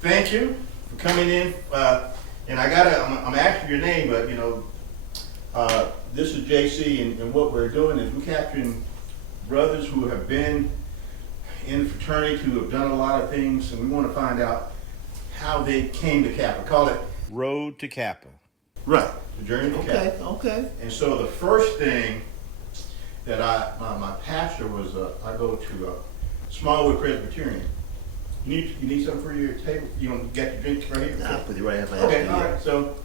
thank you for coming in. And I'm asking your name, but this is JC, and what we're doing is we're capturing brothers who have been in the fraternity, who have done a lot of things, and we want to find out how they came to Kappa. Call it Road to Kappa. Right. The journey to Kappa. Okay. And so the first thing that my pastor was, I go to Smallwood Presbyterian. You need something for your table? You want to get your drink right here? Nah, I'll put it right here. Okay, all right. So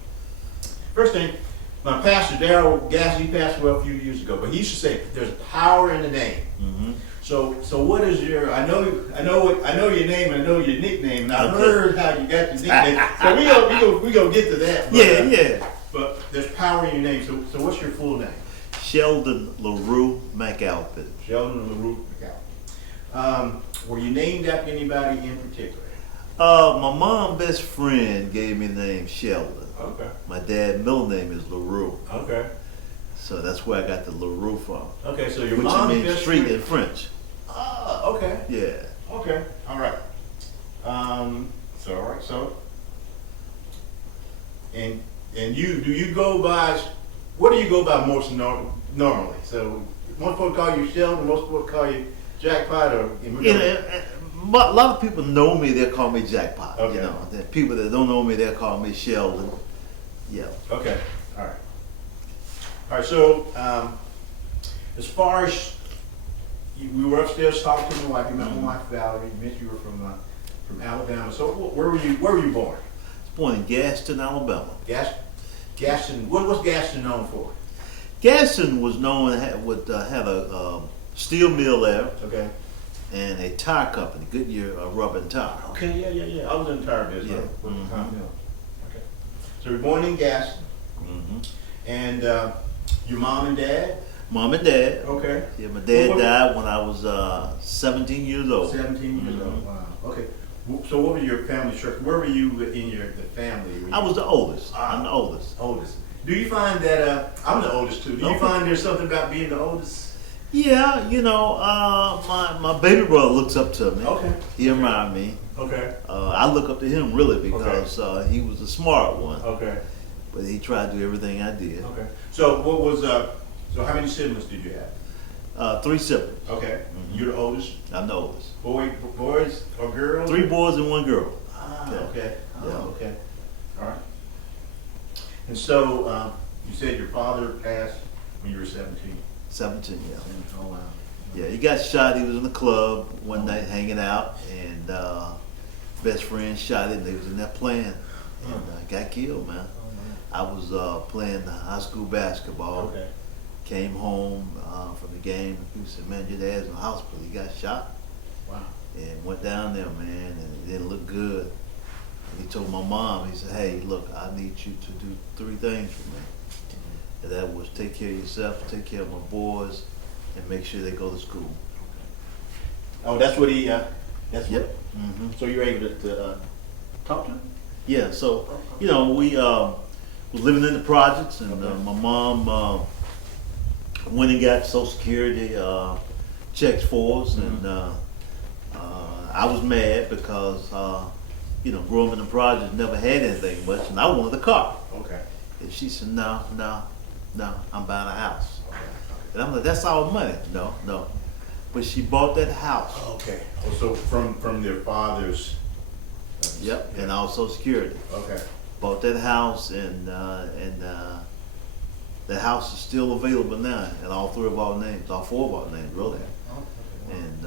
first thing, my pastor, Darryl Gass, he passed away a few years ago, but he used to say, "There's power in the name." Mm-hmm. So what is your? I know your name, I know your nickname, and I heard how you got your nickname. So we go get to that. But, yeah. But there's power in your name. So what's your full name? Sheldon LaRue McAlpin. Sheldon LaRue McAlpin. Were you named after anybody in particular? My mom's best friend gave me the name Sheldon. Okay. My dad's middle name is LaRue. Okay. So that's where I got the LaRue from. Okay, so your which mom's means best street friend in French. Okay. Yeah. Okay. All right. So, and do you go by, what do you go by most normally? So most folks call you Sheldon, most folks call you Jackpot, or a lot of people know me, they'll call me Jackpot. Okay. You know, the people that don't know me, they'll call me Sheldon. Yeah. Okay. All right. All right. So as far as we were upstairs talking to my wife, you met my wife Valerie. You mentioned you were from Alabama. So where were you born? I was born in Gaston, Alabama. Gaston. What's Gaston known for? Gaston was known to have a steel mill there. Okay. And a tire company, Goodyear Rubber and Tire. Okay, yeah. I was in the tire business. Yeah. With the tire mill. Okay. So you're born in Gaston. Mm-hmm. And your mom and dad? Mom and dad. Okay. Yeah, my dad died when I was 17 years old. 17 years old. Wow. Okay. So what was your family structure? Where were you in the family? I was the oldest. I'm the oldest. Oldest. Do you find that I'm the oldest too? Do you find there's something about being the oldest? Yeah, my baby brother looks up to me. Okay. He admired me. Okay. I look up to him really because he was the smart one. Okay. But he tried to do everything I did. Okay. So what was so how many siblings did you have? 3 siblings. Okay. Mm-hmm. You're the oldest? I'm the oldest. Boys or girls? 3 boys and 1 girl. Ah, yeah. Okay. Oh, yeah. Okay. All right. And so you said your father passed when you were 17. 17, yeah. Oh wow. Yeah, he got shot. He was in the club one night hanging out, and best friend shot him. They was in there playing, and got killed, man. I was playing high school basketball. Okay. Came home from the game, and people said, "Man, your dad's in the hospital. He got shot." Wow. And went down there, man, and it didn't look good. And he told my mom, he said, "Hey, look, I need you to do 3 things for me. And that was take care of yourself, take care of my boys, and make sure they go to school." Oh, that's what he. That's Yep. what. Mm-hmm. So you were able to talk to him? Yeah. So we was living in the projects, and my mom went and got Social Security checks for us, and I was mad because growing up in the projects, never had anything much, and I wanted a car. Okay. And she said, no, I'm buying a house. Okay. And I'm like, that's our money. No. But she bought that house. Okay. Oh, so from their father's. Yep. And also security. Okay. Bought that house, and the house is still available now, and all 3 of our names, all 4 of our names, really. Okay. And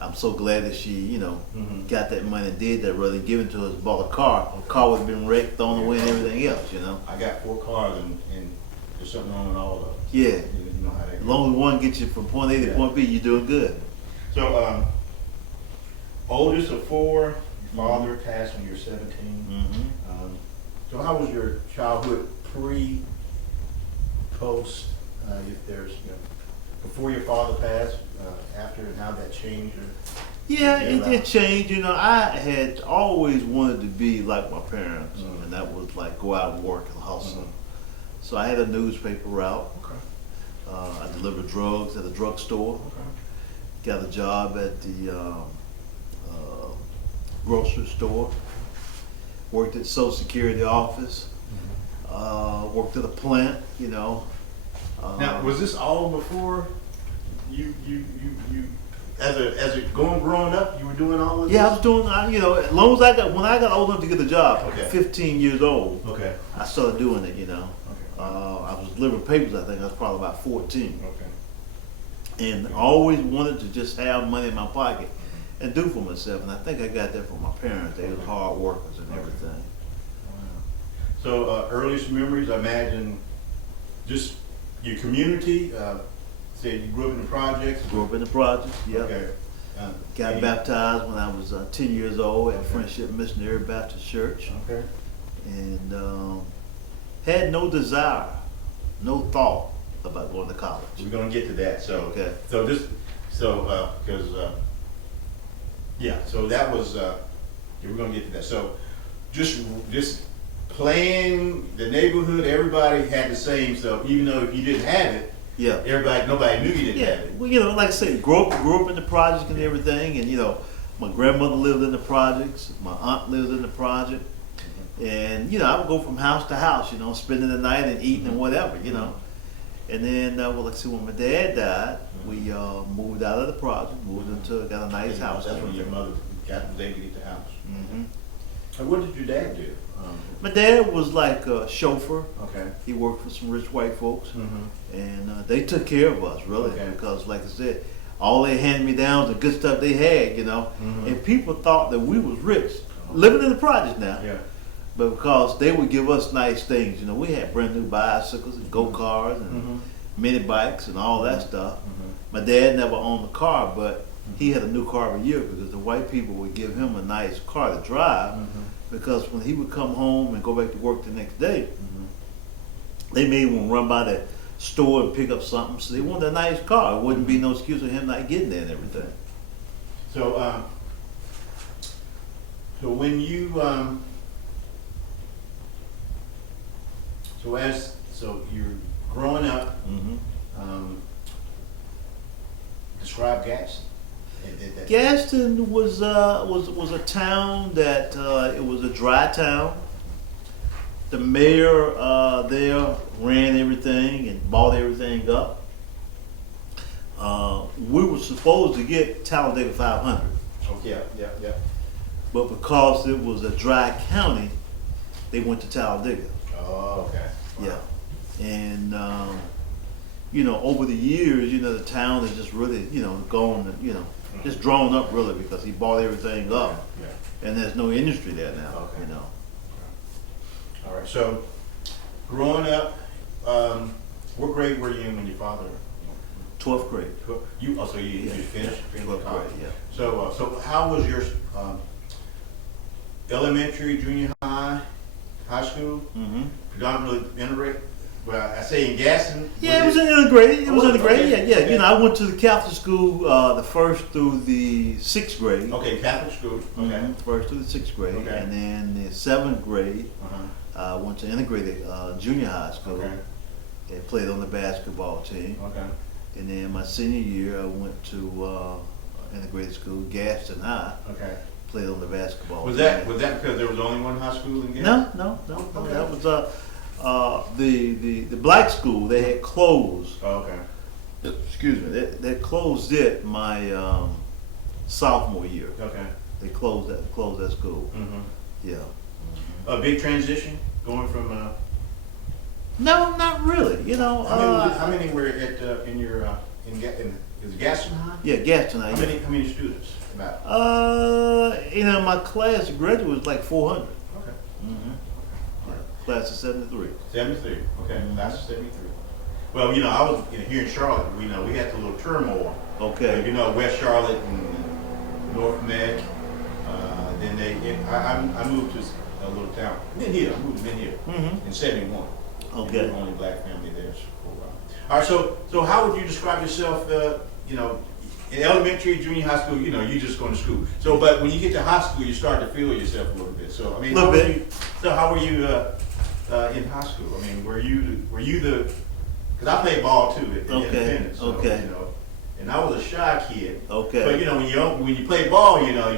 I'm so glad that she, got that money and did that rather than giving to us, bought a car. A car would have been wrecked, thrown away, and everything else, I got 4 cars, and there's something wrong with all of them. Yeah. You know how that As long as one gets you from point A to point B, you're doing good. So, oldest of 4, your father passed when you were 17. Mm-hmm. So how was your childhood post, if there's, before your father passed, after, and how that changed? Yeah, it changed. I had always wanted to be like my parents, and that was like go out and work and hustle. So I had a newspaper route. Okay. I delivered drugs at a drugstore. Okay. Got a job at the grocery store, worked at the Social Security office, worked at a plant, you know. Now, was this all before you as a growing up, you were doing all of this? Yeah, I was doing, you know, as long as when I got old enough to get a job, Okay. 15 years old, Okay. I started doing it, you know. Okay. I was delivering papers, I think I was probably about 14. Okay. And I always wanted to just have money in my pocket and do for myself. And I think I got that from my parents. They was hard workers and everything. So earliest memories, I imagine, just your community. Said you grew up in the projects. Grew up in the projects, yep. Okay. Got baptized when I was 10 years old at Friendship Missionary Baptist Church. Okay. And had no desire, no thought about going to college. We're gonna get to that. So Okay. So this, so because yeah. So that was yeah, we're gonna get to that. So just playing the neighborhood, everybody had the same. So even though if you didn't have it, Yeah. nobody knew you didn't Yeah, have it. well, you know, like I said, grew up in the projects and everything, and you know, my grandmother lived in the projects, my aunt lived in the project, and you know, I would go from house to house, you know, spending the night and eating and whatever, you know. And then, well, let's see, when my dad died, we moved out of the project, got a nice house. That's when your mother was able to get the house. hmm And what did your dad do? My dad was like a chauffeur. Okay. He worked for some rich white folks, Mm-hmm. and they took care of us really, Okay. because, like I said, all they handed me down was the good stuff they had, you know. Mhm. And people thought that we was rich, living in the projects now. Yeah. But because they would give us nice things, you know, we had brand new bicycles and go-karts and Mhm. mini bikes and all that stuff. Mhm. My dad never owned a car, but he had a new car every year because the white people would give him a nice car to drive. Mhm. Because when he would come home and go back to work the next day, Mhm. they made him run by the store and pick up something. So they wanted a nice car. It wouldn't be no excuse for him not getting there and everything. So, so when you, so you're growing up, Mm-hmm. describe Gaston. Gaston was a town that it was a dry town. The mayor there ran everything and bought everything up. We were supposed to get Talladega 500, Oh, yeah. but because it was a dry county, they went to Talladega. Oh, okay. Yeah, and you know, over the years, you know, the town has just really, you know, gone, you know, just drawn up really because he bought everything up, Yeah. and there's no industry there now. Okay. You know. All right. So, growing up, what grade were you in when your father? 12th grade. You also you finished 12th college. grade, yeah. So how was your elementary, junior high, high school? Mm-hmm. Predominantly integrated. Well, I say in Gaston. Yeah, it was integrated. It was Oh, integrated. okay. Yeah. Okay. You know, I went to the Catholic school the first through the 6th grade. Okay, Catholic school. Okay. Mhm, first through the 6th grade, Okay. and then the 7th grade, Uh-huh. I went to integrated junior high school. Okay. And played on the basketball team. Okay. And then my senior year, I went to integrated school, Gaston High. Okay. Played on the basketball. Was team. that because there was only one high school in Gaston? No. Okay. That was the black school. They had closed. Oh, okay. Excuse me. They closed it my sophomore year. Okay. They closed that school. Mm-hmm. Yeah. A big transition going from. No, not really. You know. How many were at in your is it Gaston High? Yeah, Gaston High. How many students? About. You know, my class graduate was like 400. Okay. Mm-hmm. Class of 73. 73. Okay, Mhm. that's 73. Well, you know, I was here in Charlotte. We had the little turmoil. Okay. You know, West Charlotte and North Med. Then I moved to a little town. I moved to Minhill Mm-hmm. in '71. Okay. We were the only black family there for a while. All right, so how would you describe yourself? You know, in elementary, junior high school, you know, you just going to school. So, but when you get to high school, you start to feel yourself a little bit. So, I mean, Little bit. How were you in high school? I mean, were you the? Because I played ball too at Independence. So, Okay. You know, and I was a shy kid. Okay. But you know, when you play ball, you know,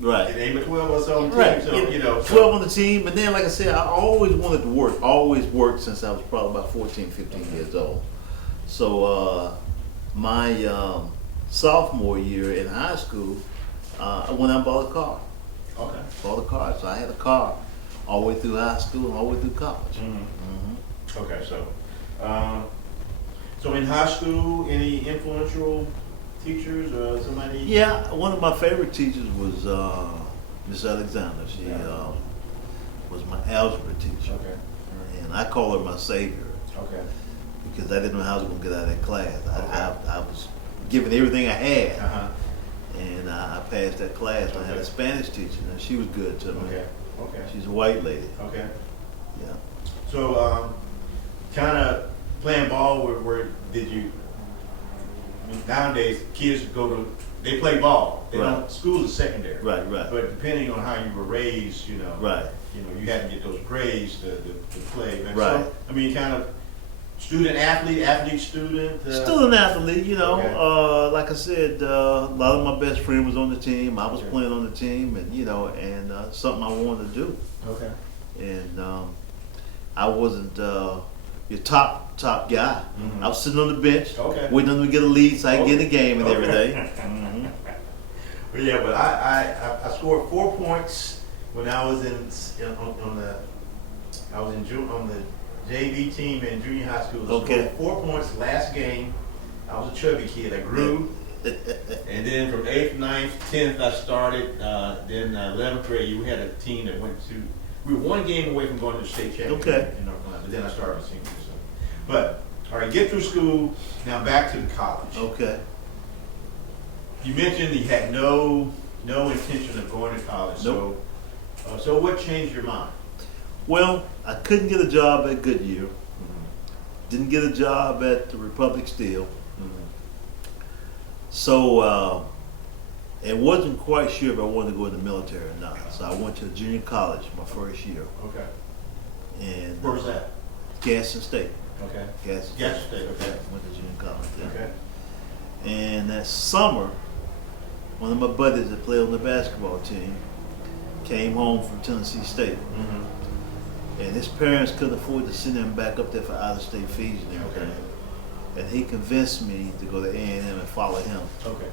Right. It ain't but 12 of us on the team, Right. so, you know. 12 on the team, and then, like I said, I always wanted to work. Always worked since I was probably about 14, 15 years old. So my sophomore year in high school, I went out and bought a car. Okay. Bought a car. So I had a car all the way through high school and all the way through college. Mm-hmm. Okay, so in high school, any influential teachers or somebody? Yeah, one of my favorite teachers was Miss Alexander. She was my algebra teacher. Okay. And I call her my savior. Okay. Because I didn't know how I was going to get out of that class. I was giving everything I had. Uh-huh. And I passed that class. I had a Spanish teacher, and she was good to me. Okay. Okay. She's a white lady. Okay. Yeah. So, kind of playing ball, where did you? I mean, nowadays, kids they play ball. They Right. don't. School is secondary. Right, right. But depending on how you were raised, you know. Right. You know, you had to get those grades to play. Man. Right. So, I mean, kind of student athlete student. Still an athlete, you know. Okay. Like I said, a lot of my best friend was on the team. I was Okay. playing on the team, and something I wanted to do. Okay. And I wasn't your top guy. Mhm. I was sitting on the bench, Okay. waiting on them to get a lead so I could get in the game and Okay. everything. Mhm. But yeah, but I scored 4 points when I was on the JV team in junior high school. I Okay. scored 4 points last game. I was a chubby kid. I grew. And then from 8th, 9th, 10th, I started. Then 11th grade, we had a team that we were one game away from going to the state championship Okay. in North Carolina. But then I started my senior year. So. But, all right, get through school. Now back to the college. Okay. You mentioned you had no intention of going to college. Nope. So what changed your mind? Well, I couldn't get a job at Goodyear. Didn't get a job at the Republic Steel. So, and wasn't quite sure if I wanted to go in the military or not. So I went to junior college my first year. Okay. And Where was that? Gaston State. Okay. Gaston Gaston State, okay. Went to junior college there. Okay. And that summer, one of my buddies that played on the basketball team came home from Tennessee State. And his parents couldn't afford to send him back up there for out-of-state fees and everything. Okay. And he convinced me to go to A&M and follow him. Okay.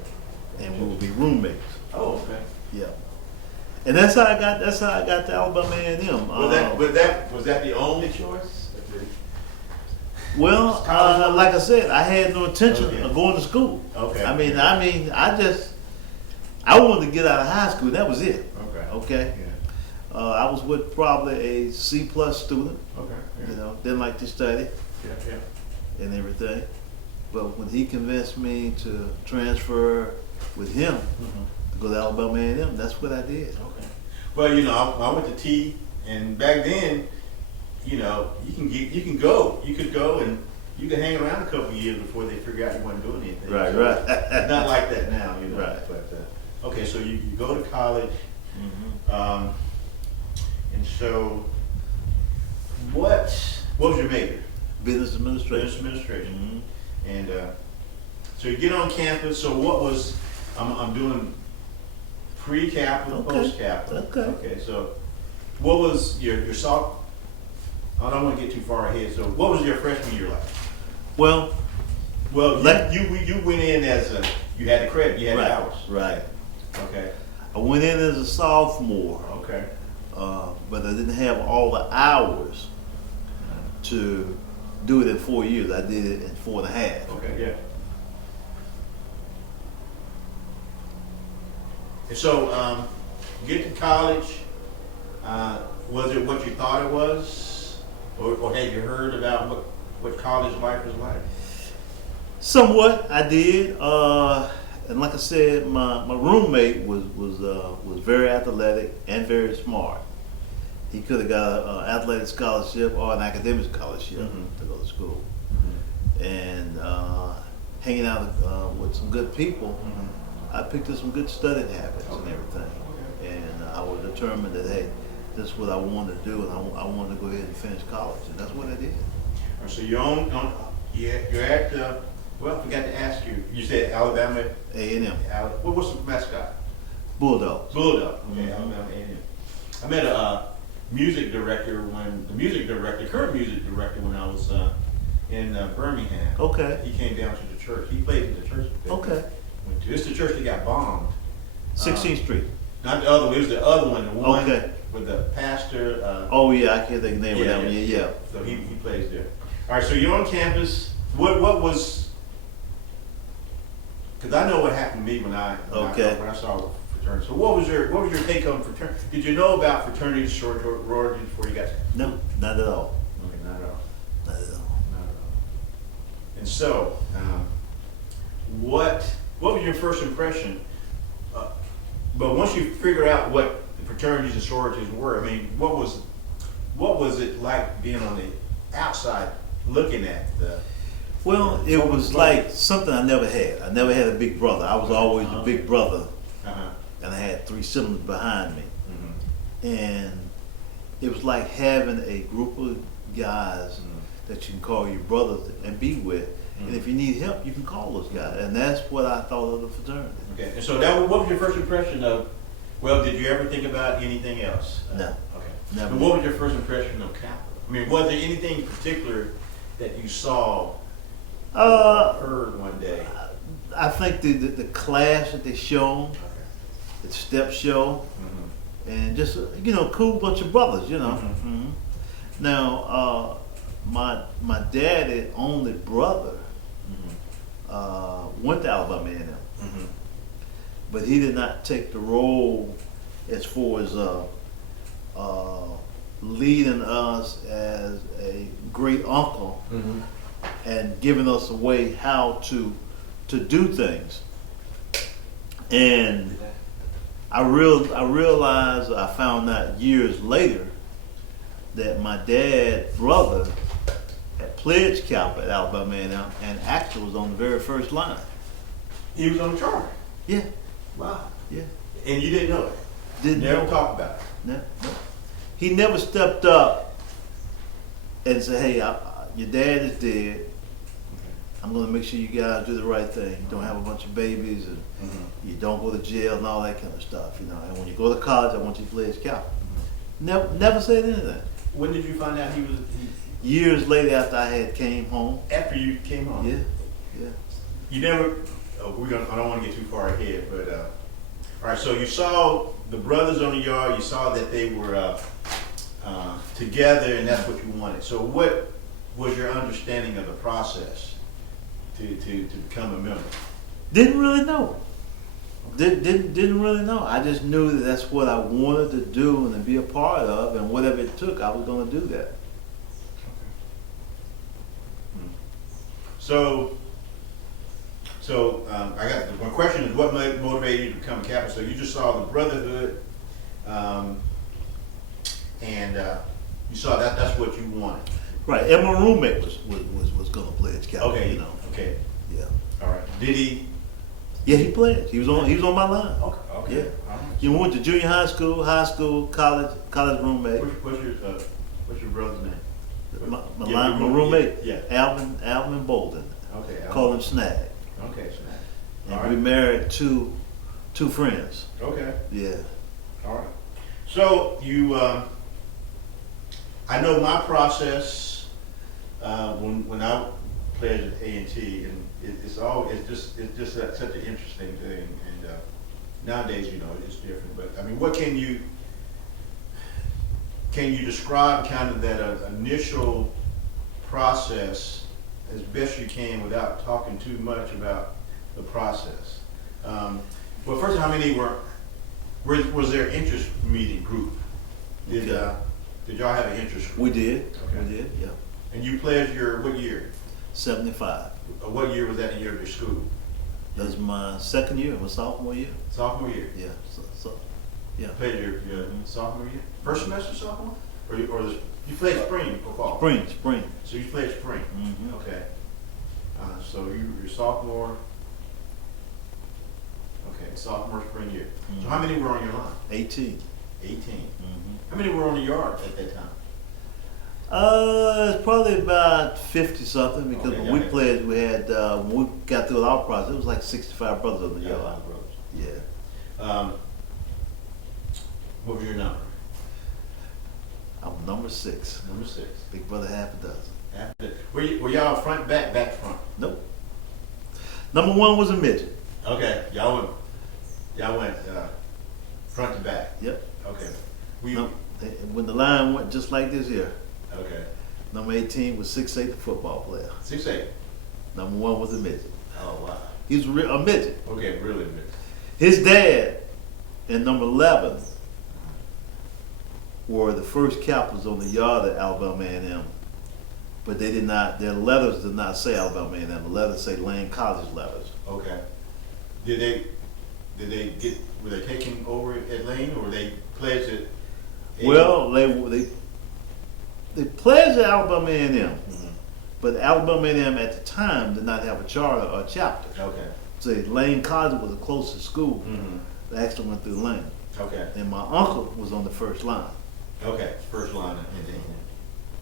And we would be roommates. Oh, okay. Yeah. And that's how I got to Alabama A&M. Was that the only choice? Well, like I said, I had no intention Okay. of going to school. Okay. I wanted to get out of high school. That was it. Okay. Okay. Yeah. I was with probably a C+ student. Okay. Yeah. You know, didn't like to study Yeah. and everything. But when he convinced me to transfer with him to go to Alabama A&M, that's what I did. Okay. Well, you know, I went to T, and back then, you know, you could go and you could hang around a couple of years before they figure out you wasn't doing anything. Right, So, right. Not like that now, you know. Right. But okay, so you go to college, and so what was your major? Business administration. Business administration. And so you get on campus. So what was I'm doing pre-Kappa, Okay. post-Kappa. Okay. Okay. So what was your sophomore? I don't want to get too far ahead. So what was your freshman year like? Well, you went in as you had the credit, you had right, the hours. right. Okay. I went in as a sophomore, Okay. but I didn't have all the hours to do it in 4 years. I did it in 4.5. Okay. Yeah. And so you get to college. Was it what you thought it was, or had you heard about what college life was like? Somewhat, I did. And like I said, my roommate was very athletic and very smart. He could have got an athletic scholarship or an academic scholarship to go to school. And hanging out with some good people, I picked up some good studying habits and everything. And I was determined that, hey, this is what I wanted to do, and I wanted to go ahead and finish college, and that's what I did. So you're at well, I forgot to ask you. You said Alabama A&M. What was the mascot? Bulldogs. Bulldog. Okay, Mhm. Alabama A&M. I met a music director current music director when I was in Birmingham. Okay. He came down to the church. He played in the church. that Okay. we went to. It's the church that got bombed. 16th Street. Not the other one. It was the other one. The one Okay. with the pastor. Oh yeah, I can't think of the name of that one. Yeah. So he plays there. All right. So you're on campus. What was? Because I know what happened to me when I saw fraternity. So what was your take on fraternity? Did you know about fraternities, sororities before you got? No, not at all. Okay, not at all. Not at all. Not at all. And so, what was your first impression? But once you figure out what the fraternities and sororities were, I mean, what was it like being on the outside looking at the? Well, it was like something I never had. I never had a big brother. I was always the big brother, and I had 3 siblings behind me. And it was like having a group of guys that you can call your brothers and be with. And if you need help, you can call those guys. And that's what I thought of the fraternity. Okay. And so what was your first impression of? Well, did you ever think about anything else? No. Okay. Never. And what was your first impression of Kappa? I mean, was there anything in particular that you saw? Heard one day. I think the class that they show, Okay. the step show, and just cool bunch of brothers, Now, my daddy, only brother, went to Alabama A&M, but he did not take the role as far as leading us as a great uncle and giving us a way how to do things. And I realized, I found out years later that my dad's brother had pledged Kappa at Alabama A&M and actually was on the very first line. He was on the charter. Yeah, Wow. yeah. And you didn't know it. Didn't Never know. talk about it. No. He never stepped up and said, "Hey, your dad is dead. I'm going to make sure you guys do the right thing. You don't have a bunch of babies, and you don't go to jail and all that kind of stuff. And when you go to college, I want you to pledge Kappa." Never said anything. When did you find out he was? Years later, after I had came home. After you came home. Yeah. You never. I don't want to get too far ahead, but all right. So you saw the brothers on the yard. You saw that they were together, and that's what you wanted. So what was your understanding of the process to become a member? Didn't really know. Didn't really know. I just knew that that's what I wanted to do and to be a part of, and whatever it took, I was going to do that. So I got one question: is what motivated you to become a Kappa? So you just saw the brotherhood, and you saw that's what you wanted. Right, and my roommate was going to pledge Kappa. Okay. Okay. Yeah. All right. Did he? Yeah, he pledged. He was on my line. Okay. Yeah. All right. You went to junior high school, college roommate. What's your brother's name? My roommate. Yeah. Alvin Bolden. Okay. Call him Snag. Okay. So And all right. we married two friends. Okay. Yeah. All right. So you, I know my process when I pledged at A&T, and it's just such an interesting thing. And nowadays, it's different. But I mean, what can you describe kind of that initial process as best you can without talking too much about the process? Well, first, how many was there interest meeting group? Did y'all have an interest group? We did. Okay. We did. Yeah. And you pledged what year? 75. What year was that in your school? That was my second year, my sophomore year. Sophomore year. Yeah. Yeah. You played your sophomore year? First semester sophomore? Or you played spring or fall? Spring. So you played spring. Mm-hmm. Okay. So your sophomore. Okay, sophomore spring year. Mm-hmm. So how many were on your line? 18. 18. Mm-hmm. How many were on the yard at that time? It's probably about 50 something because Okay, when yeah, we yeah. played, we had when we got through our process, it was like 65 brothers on the Yeah, a yard. lot of brothers. Yeah. What was your number? I'm number 6. Number 6. Big brother half a dozen. After, were y'all front, back front? Nope. Number 1 was a midget. Okay, y'all went front to back. Yep. Okay. When the line went just like this here, Okay. number 18 was 6'8", the football player. 6'8". Number 1 was a midget. Oh wow. He was a midget. Okay, really good. His dad and number 11 were the first Kappas on the yard at Alabama A&M, but they did not. Their letters did not say Alabama A&M. The letters say Lane College letters. Okay. Were they taking over at Lane, or they pledged it? Well, they pledged at Alabama A&M, Mm-hmm. but Alabama A&M at the time did not have a charter or a chapter. Okay. So Lane College was the closest school. Mm-hmm. They actually went through Lane. Okay. And my uncle was on the first line. Okay. First line.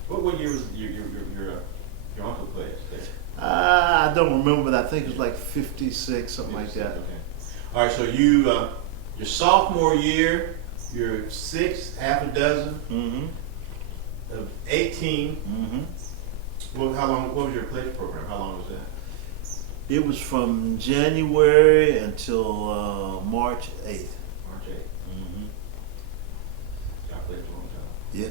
What year was your uncle pledged there? I don't remember, but I think it was like 56, something like that. Okay. All right. So your sophomore year, you're 6, half a dozen Mm-hmm. of 18. Mm-hmm. Well, how long? What was your pledge program? How long was that? It was from January until March 8th. March 8th. Mm-hmm. Y'all pledged a long time. Yeah.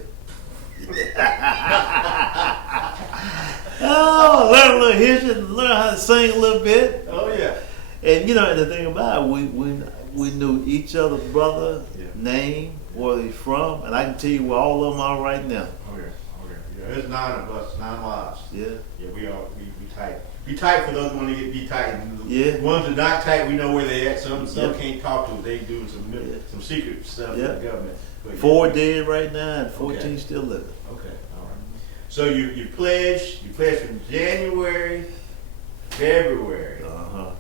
Oh, learn a little history, learn how to sing a little bit. Oh yeah. And you know, and the thing about it, we knew each other's brother, Yeah. name, where he's from, and I can tell you where all of them are right now. Okay. Yeah, there's 9 of us, 9 lives. Yeah. Yeah, we tight. Be tight for those who want to be tight. And Yeah. The ones that are not tight, we know where they at. Some Yeah. can't talk to us. They doing Yeah. some secret stuff Yeah. with the government. But 4 dead right now, and 14 Okay. still living. Okay, all right. So you pledged from January, February, Uh-huh.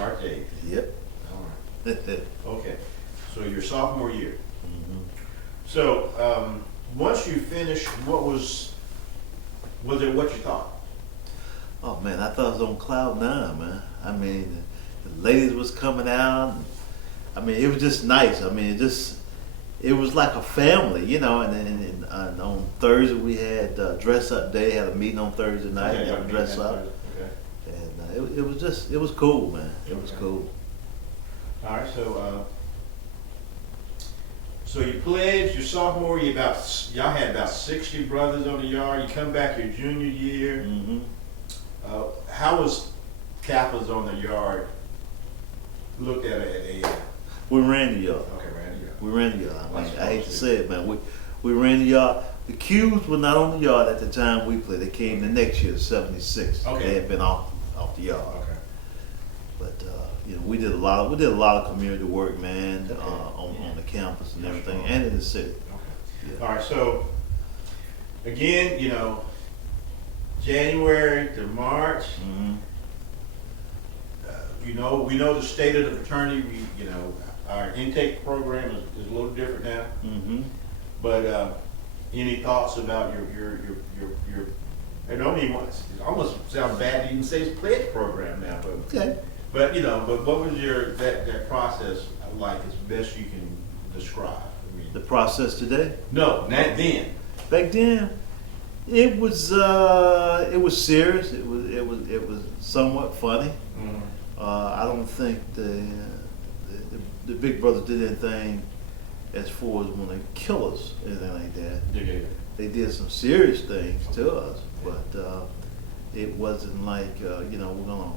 March 8th. Yep. All right. Okay. So your sophomore year. Mhm. So once you finished, was it what you thought? Oh man, I thought I was on cloud 9, man. I mean, the ladies was coming out. I mean, it was just nice. I mean, it was like a family, you know. And on Thursday we had dress up day. Had a meeting on Thursday night. Okay, Had a dress up, Okay. and it was cool, man. It was Okay. cool. All right. So you pledged your sophomore year. Y'all had about 60 brothers on the yard. You come back your junior year. Mm-hmm. How was Kappa's on the yard looked at a We ran the yard. okay, Randy? We ran the yard. I mean, That's I hate to close, say it, man. We ran the yard. The Qs were not on the yard at the time we played. They came the next year, '76. Okay. They had been off the yard. Okay. But you know, we did a lot of community work, man, Okay. on the campus and That's everything, right. and in the city. Okay. Yeah. All right. So again, January to March. Mm-hmm. We know the state of the fraternity. Our intake program is a little different now. Mm-hmm. But any thoughts about your I don't even want. It almost sounds bad to even say it's pledge program now, but Okay. but what was that process like as best you can describe? I mean, The process today. no, not then. Back then, it was serious. It was somewhat funny. Mm-hmm. I don't think the big brothers did anything as far as when they kill us, anything like that. Yeah. They did some serious things to us, but it wasn't like we're gonna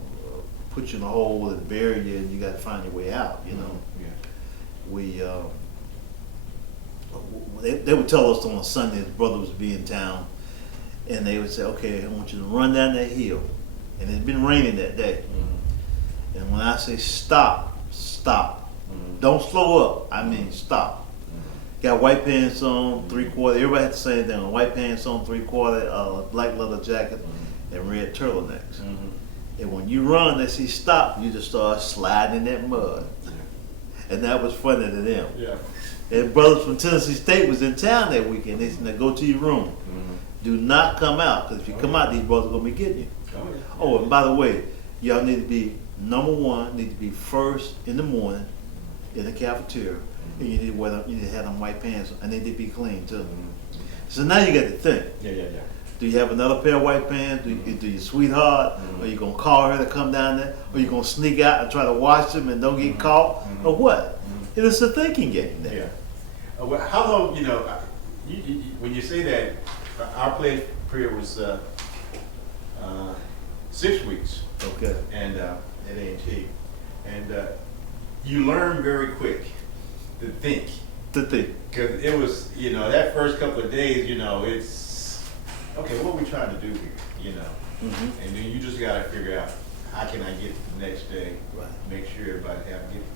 put you in a hole and bury you, and you got to find your way out. You know, Yeah. they would tell us on a Sunday, his brother would be in town, and they would say, "Okay, I want you to run down that hill," and it'd been raining that day. Mm-hmm. And when I say stop, stop. Mm-hmm. Don't slow up. I mean stop. Got white pants on, 3/4. Everybody had the same thing on. White pants on, 3/4, black leather jacket, and red turtlenecks. Mm-hmm. And when you run, they see stop, you just start sliding in that mud. And that was funny to them. Yeah. And brothers from Tennessee State was in town that weekend. They said, "Now go to your room. Mm-hmm. Do not come out, because if you come out, these brothers are going to be getting you." Oh, yeah. Oh, and by the way, y'all need to be number one, need to be first in the morning in the cafeteria, And you need to wear them, you need to have them white pants, and they need to be clean too. Mhm. So now you got to think. Yeah, yeah, yeah. Do you have another pair of white pants? Do you sweetheart? Mhm. Are you gonna call her to come down there? Or you gonna sneak out and try to wash them and don't get caught? Or what? It is a thinking game there. Yeah. Well, how long, when you say that, our play period was 6 weeks, Okay. and at A&T, and you learn very quick to think, To think. because it was, that first couple of days, it's okay. What are we trying to do here, Mm-hmm. and then you just got to figure out how can I get to the next day, Right. make sure everybody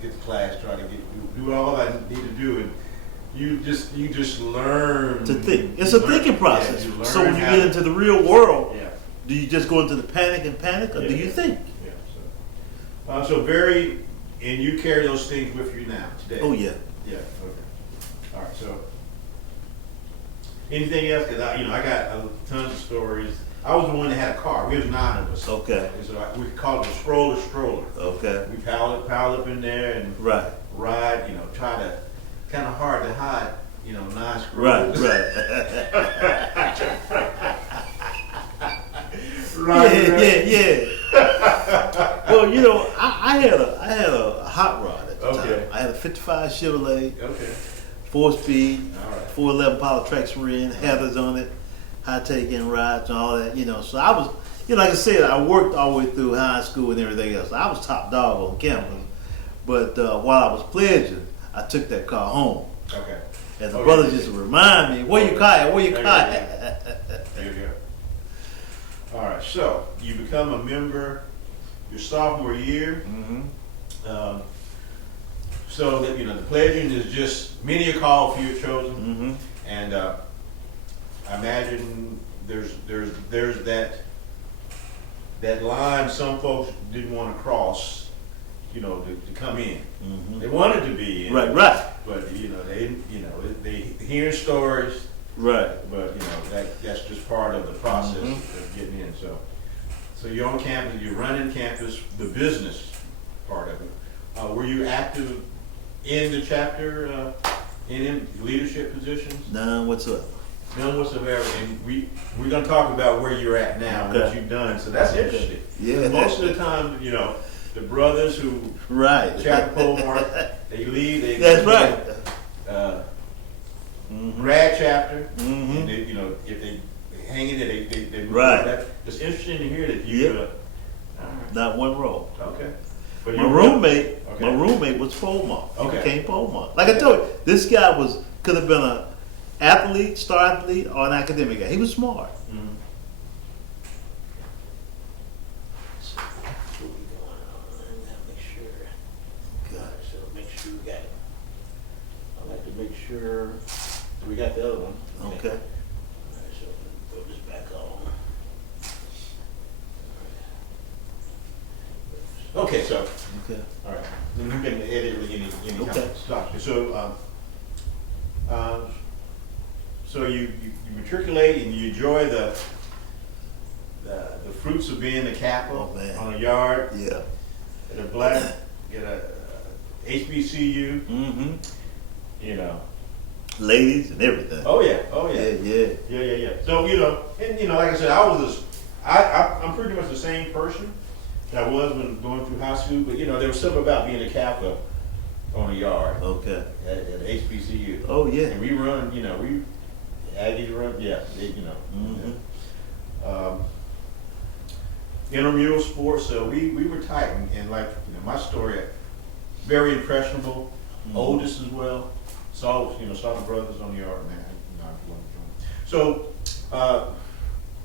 get to class, try to do all I need to do, and you just learn To think. It's you a learn- thinking process. yeah, you So learn when you how get to- into the real world, yeah. do you just go into the panic, or do you think? Yeah, and you carry those things with you now, today? Oh yeah. Yeah, okay. All right, so, anything else? Because I got tons of stories. I was the one that had a car. We was 9 of us. Okay. And so we called it a stroller. Okay. We pile up in there and Right. ride, try to, kind of hard to hide, 9 Right. strollers. Right. Right. Yeah. Well, I had a hot rod at the Okay. time. I had a '55 Chevrolet, Okay, 4-speed, all right. 411 Power Traction rear end, heathers on it, high take in rods and all that. So I was, like I said, I worked all the way through high school and everything else. I was top dog on campus. But while I was pledging, I took that car home. Okay. And the Okay. brothers used to remind me, where you car at? Where you car at? There you go. All right, so you become a member your sophomore year. Mm-hmm. So that the pledging is just many a call, few are chosen, Mm-hmm. and I imagine there's that line some folks didn't want to cross, to come in. Mm-hmm. They wanted to be in, Right. but they hearing stories. Right. But that's just part of the process Mhm. of getting in. So you're on campus, you're running campus, the business part of it. Were you active in the chapter, in leadership positions? None whatsoever. None whatsoever. And we're gonna talk about where you're at now, what Okay. you've done. So that's interesting. Yeah. Most of the time, the brothers who Right. Chapter Polemarch, they leave. That's right. Mm-hmm. Grad chapter. Mm-hmm. And they, if they hang in there, they move Right. on. It's interesting to hear that you. Yep. All right. Not one roll. Okay. But My you- roommate Okay. was Polemarch. He Okay. became Polemarch. Like I told you, this guy could have been an athlete, star athlete, or an academic guy. He was smart. Mhm. Make sure we got the other one. Okay. All right, so throw this back on. Okay, so Okay. all right, then you can edit with any kind Okay. of stuff. So you matriculate and you enjoy the fruits of being a Kappa Oh, man. on a yard Yeah. at a black at a HBCU. Mm-hmm. You know. Ladies and everything. Oh yeah. Yeah. So and like I said, I'm pretty much the same person that I was when going through high school. But there was something about being a Kappa on a yard Okay. at HBCU. Oh yeah. And we run, Aggies run, yeah, Mm-hmm. Intramural sports. So we were tight, and like my story, very impressionable, Mhm. oldest as well. Saw the brothers on the yard, man. So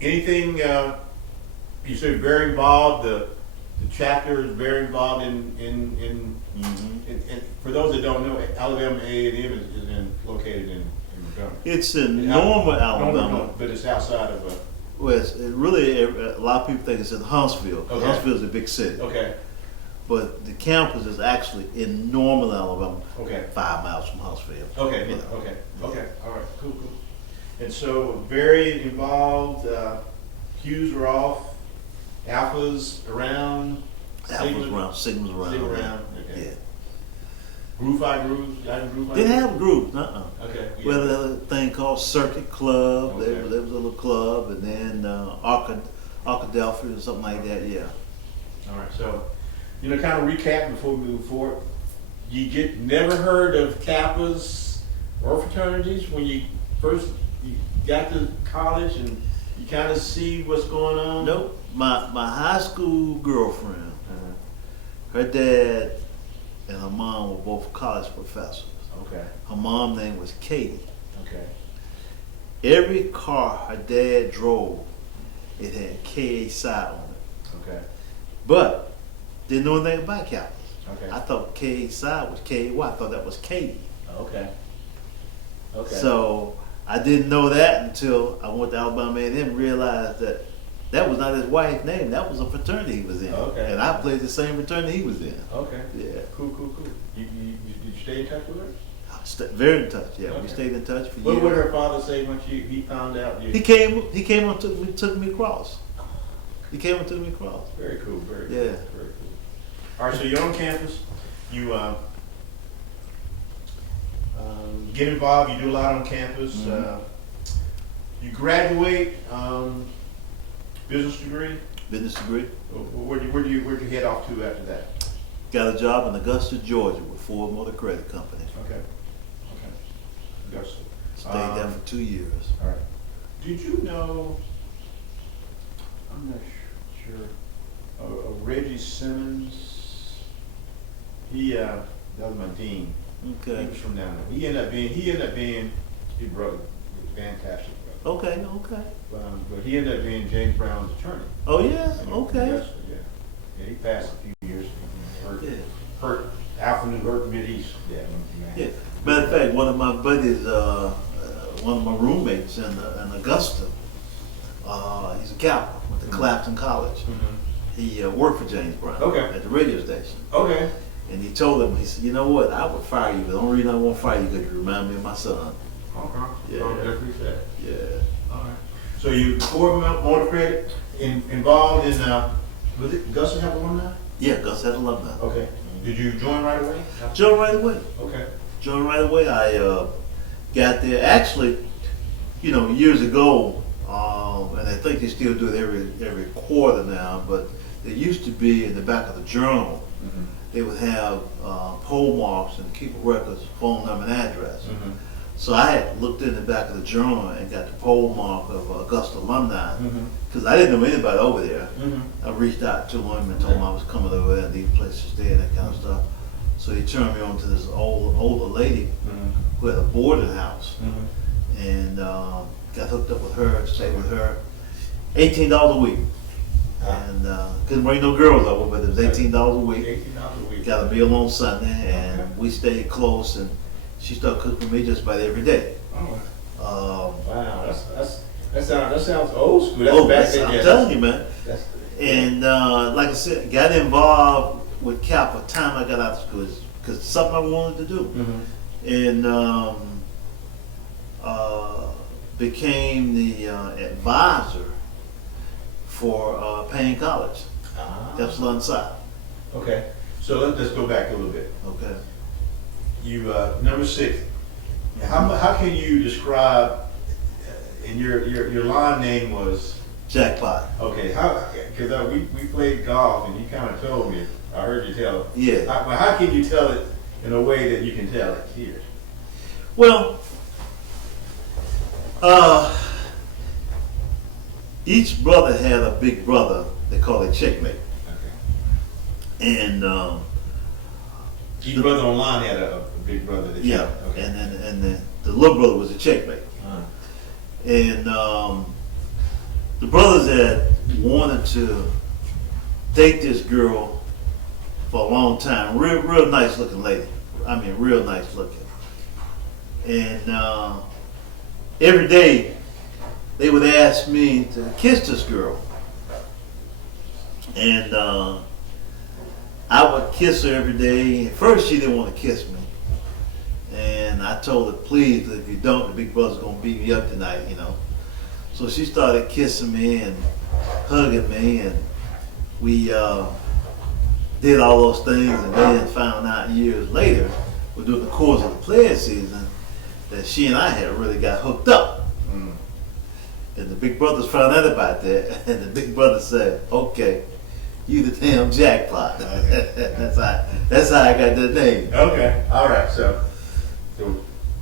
anything you said very involved. The chapter is very involved in Mm-hmm. for those that don't know, Alabama A&M is located in Montgomery. It's in Normal, Alabama. No, but it's outside of Well, it really, a lot of people think it's in Huntsville. Okay. Huntsville is a big city. okay, But the campus is actually in Normal, Alabama, okay, 5 miles from Huntsville. okay, You know. okay, all right, cool. And so very involved, cues are off, alphas around, Alpha's around, Sigma's around. Sigma around, okay. Yeah. Groove Fight Grooves? Y'all had Groove Fight Didn't Grooves? have groups, Okay. Yeah. Well, there was a thing called Circuit Club. Okay. There was a little club, and then Arkadelphia or something like that. Yeah. All right. So, kind of recap before we move forward. You never heard of Kappas or fraternities when you got to college and you kind of see what's going on? Nope. My high school girlfriend, her dad and her mom were both college professors. Okay. Her mom's name was Katie. Okay. Every car her dad drove, it had Kappa Psi on it. Okay. But didn't know anything about Kappa. Okay. I thought Kappa Psi was Katie. I thought that was Katie. Okay. Okay. So I didn't know that until I went to Alabama and then realized that was not his wife's name. That was a fraternity he was in. Okay. And I played the same fraternity he was in. Okay. Yeah. Cool. Did you stay in touch with her? Very in touch. Yeah, Okay. we stayed in touch for What years. would her father say once he found out you? He came and took me across. He came and took me across. Very cool. Very cool. Yeah. Very cool. All right. So you're on campus. You get involved. You do a lot on campus. Mhm. You graduate. Business degree. Business degree. Where'd you head off to after that? Got a job in Augusta, Georgia with Ford Motor Credit Company. Okay. Augusta. Stayed there for 2 years. All right. Did you know? I'm not sure. Reggie Simmons. That was my dean. He Okay. was from down there. He ended up being his brother. He was fantastic brother. Okay. But he ended up being James Brown's attorney. Oh yeah. And Okay. Yeah, he passed a few years. Yeah. Hurt Alpha hurt Mid East. Yeah. Yeah. Matter of fact, one of my buddies, one of my roommates in Augusta, he's a Kappa, went to Clapton College. Mm-hmm. He worked for James Brown Okay. at the radio station. Okay. And he told him, he said, you know what, I would fire you, but the only reason I won't fire you is because you remind me of my son. Okay. Yeah. Oh, definitely said. Yeah. All right. So you Ford Motor Credit involved in was it Augusta have alumni? Yeah, Gus had alumni. Okay. Did you join right away? Joined right away. Okay. Joined right away. I got there. Actually, years ago, and I think they still do it every quarter now, but there used to be in the back of the journal, Mm-hmm. they would have poll marks and keep records, phone number and address. Mm-hmm. So I had looked in the back of the journal and got the poll mark of Augusta alumni Mm-hmm. because I didn't know anybody over there. Mm-hmm. I reached out to him and told him I was coming over there and these places there and that kind of stuff. So he turned me on to this older lady Mm-hmm. who had a boarding house Mm-hmm. and got hooked up with her, stayed with her. $18 a week. And couldn't bring no girls over, but it was $18 a week. $18 a week. Got a meal on Sunday and Okay. we stayed close and she started cooking for me just about every day. Oh. Wow. That sounds old school. That's back then. I'm Yes. telling you, man. That's, And like I said, got involved with Kappa time I got out of school because it's something I wanted to do. Mm-hmm. And became the advisor for Payne College, Epsilon Psi. Okay. So let's go back a little bit. Okay. You number 6. How can you describe? And your line name was Jackpot. okay. How? Because we played golf and you kind of told me. I heard you tell it. Yeah. How can you tell it in a way that you can tell it here? Well, each brother had a big brother they call it Checkmate. Okay. And Each brother online had a big brother. That yeah, Okay. and then the little brother was a Checkmate. And the brothers had wanted to date this girl for a long time. Real nice looking lady. I mean, real nice looking. And every day they would ask me to kiss this girl. And I would kiss her every day. At first she didn't want to kiss me. And I told her, please, if you don't, the big brother's gonna beat me up tonight, So she started kissing me and hugging me, and we did all those things, and then found out years later, well, during the course of the playing season, that she and I had really got hooked up. Mm. And the big brothers found out about that, and the big brother said, "Okay, you the damn jackpot." Okay. that's how I got that name. Okay, all right, so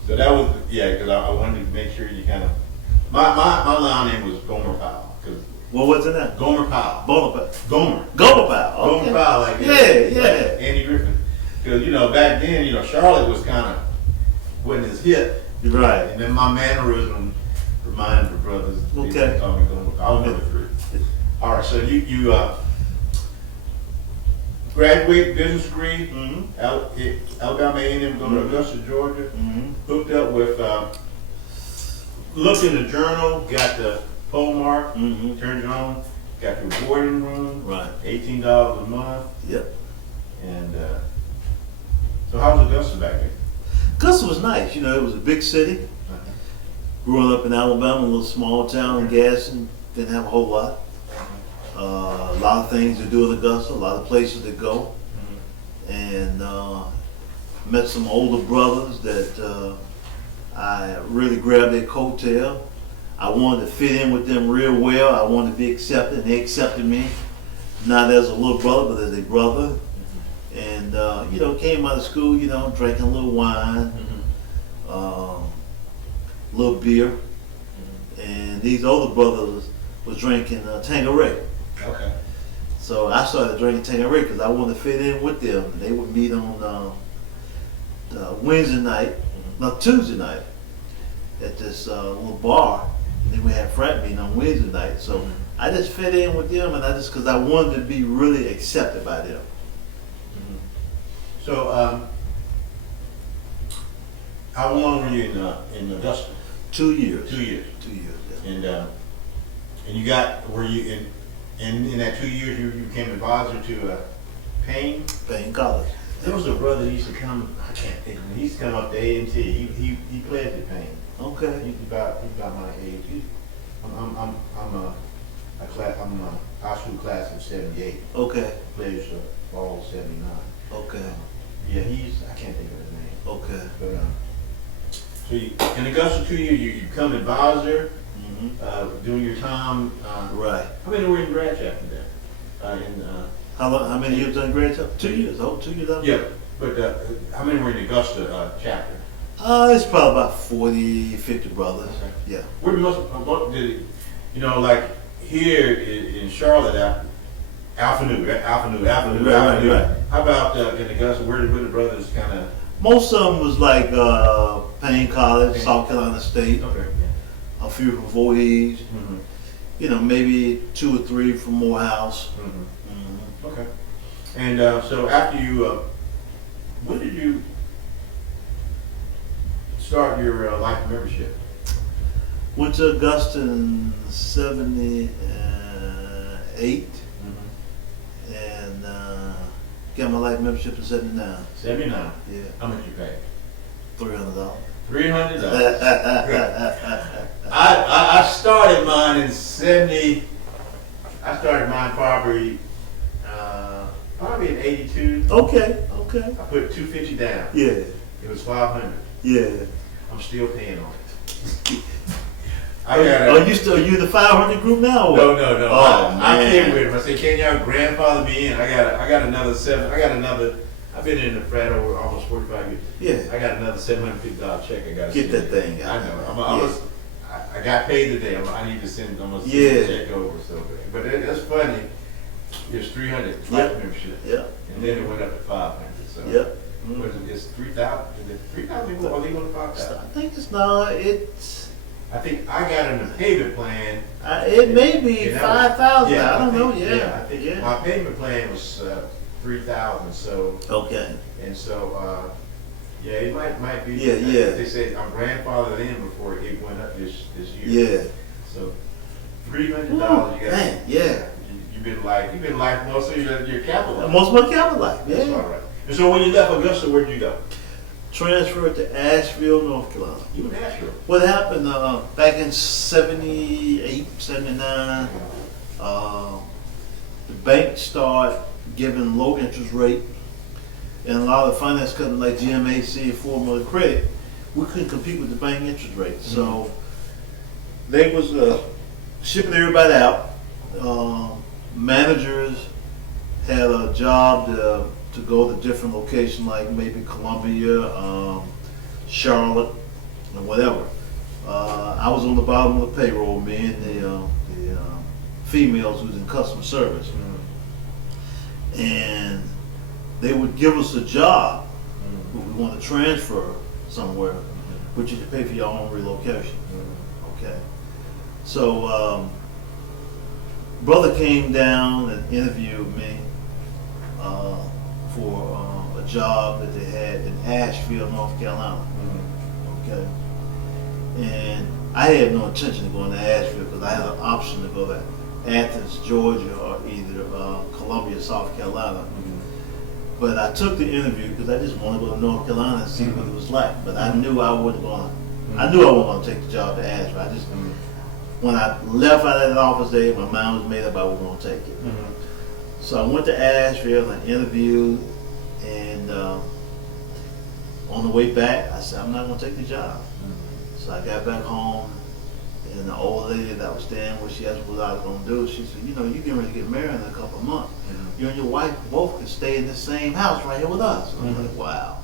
that was, yeah, because I wanted to make sure you kind of, my line name was Gomer Powell, because What was it now? Gomer Powell. Bonaparte. Gomer. Gomer Powell. Okay. Gomer Powell, like Yeah, that. yeah. Like Andy Griffin. Because, back then, Charlotte was kind of, wasn't as hip. Right. And then my mannerism reminded the brothers. Okay. They called me Gomer Powell. I was number 3. All right, so you graduated business degree, Alabama A&M, go to Augusta, Georgia, hooked up with, looked in the journal, got the Polemarch, turned it on, got your boarding room, Right. $18 a month, Yep. and so how was Augusta back then? Augusta was nice. It was a big city. Growing up in Alabama, a little small town in Gaston, didn't have a whole lot. A lot of things to do in Augusta, a lot of places to go. And met some older brothers that I really grabbed their coattail. I wanted to fit in with them real well. I wanted to be accepted, and they accepted me. Not as a little brother, but as a brother. And, came out of school, drinking a little wine, a little beer. And these older brothers was drinking Tanqueray. Okay. So I started drinking Tanqueray because I wanted to fit in with them. And they would meet on Wednesday night, not Tuesday night, at this little bar. And then we had frat meeting on Wednesday night. So I just fit in with them, and because I wanted to be really accepted by them. So, how long were you in Augusta? 2 years. 2 years. 2 years, yeah. And you got, were you in that 2 years you became advisor to Payne? Payne College. There was a brother that used to come, I can't think, he used to come up to A&T. He played at Payne. Okay. He's about my age. I'm a high school class of '78. Okay. Plays ball '79. Okay. Yeah, I can't think of his name. Okay. But so in Augusta 2 years, you become advisor, doing your time. Right. How many were in grad chapter there? How many years done grad chapter? 2 years. Oh, 2 years. Yeah, but how many were in Augusta chapter? It's probably about 40, 50 brothers. Okay. Yeah. Where most did it, like here in Charlotte, Alpha Nu. Right. How about in Augusta? Where did the brothers kind of? Most of them was like Payne College, South Carolina State. Okay. A few from Voorhees. Maybe 2 or 3 from Morehouse. Okay. And so after you, when did you start your life membership? Went to Augusta in 78. And got my life membership in 79. 79. Yeah. How much you pay? $300. $300. I started mine in 70. I started mine probably in 82. Okay. I put $250 down. Yeah. It was $500. Yeah. I'm still paying on it. You the 500 group now? Or? No. Oh, I man. came with him. I said, "Can y'all grandfather me in?" I got another 7. I've been in the frat over almost 45 years. Yeah. I got another $750 check. I got to Get that thing out. I know. I got paid today. I need to send. I'm gonna send the check over. So, but that's funny. It's 300 life membership. Yeah. And then it went up to 500. So. Yep. What is it? It's 3,000. Is it 3,000? Or they going to 5,000? I think it's I think I got in the payment plan. it may be 5,000. I don't know. I think my payment plan was 3,000. So okay. And so it might be. Yeah. They say I'm grandfathered in before it went up this year. Yeah. So $300 you got. Man, yeah. You've been life most of your capital life. Most of my capital life. Yeah. That's all right. And so when you left Augusta, where did you go? Transferred to Asheville, North Carolina. You in Asheville. What happened back in 78, 79, the bank started giving low interest rate. And a lot of the finance companies like GMAC, Formula Credit, we couldn't compete with the bank interest rate. So they was shipping everybody out. Managers had a job to go to different locations, like maybe Columbia, Charlotte, or whatever. I was on the bottom of the payroll, me and the females who was in customer service. And they would give us a job, but we want to transfer somewhere, but you had to pay for your own relocation. Okay. So, brother came down and interviewed me for a job that they had in Asheville, North Carolina. Okay. And I had no intention of going to Asheville because I had an option to go to Athens, Georgia, or either Columbia, South Carolina. But I took the interview because I just wanted to go to North Carolina and see what it was like. But I knew I wasn't going. I knew I wasn't going to take the job to Asheville. I just when I left out of that office day, my mind was made up I was going to take it. So I went to Asheville and interviewed, and on the way back, I said I'm not going to take the job. So I got back home, and the old lady that was staying with, she asked what I was going to do. She said, you know, you're getting ready to get married in a couple of months. You and your wife both can stay in the same house right here with us. I was like, wow.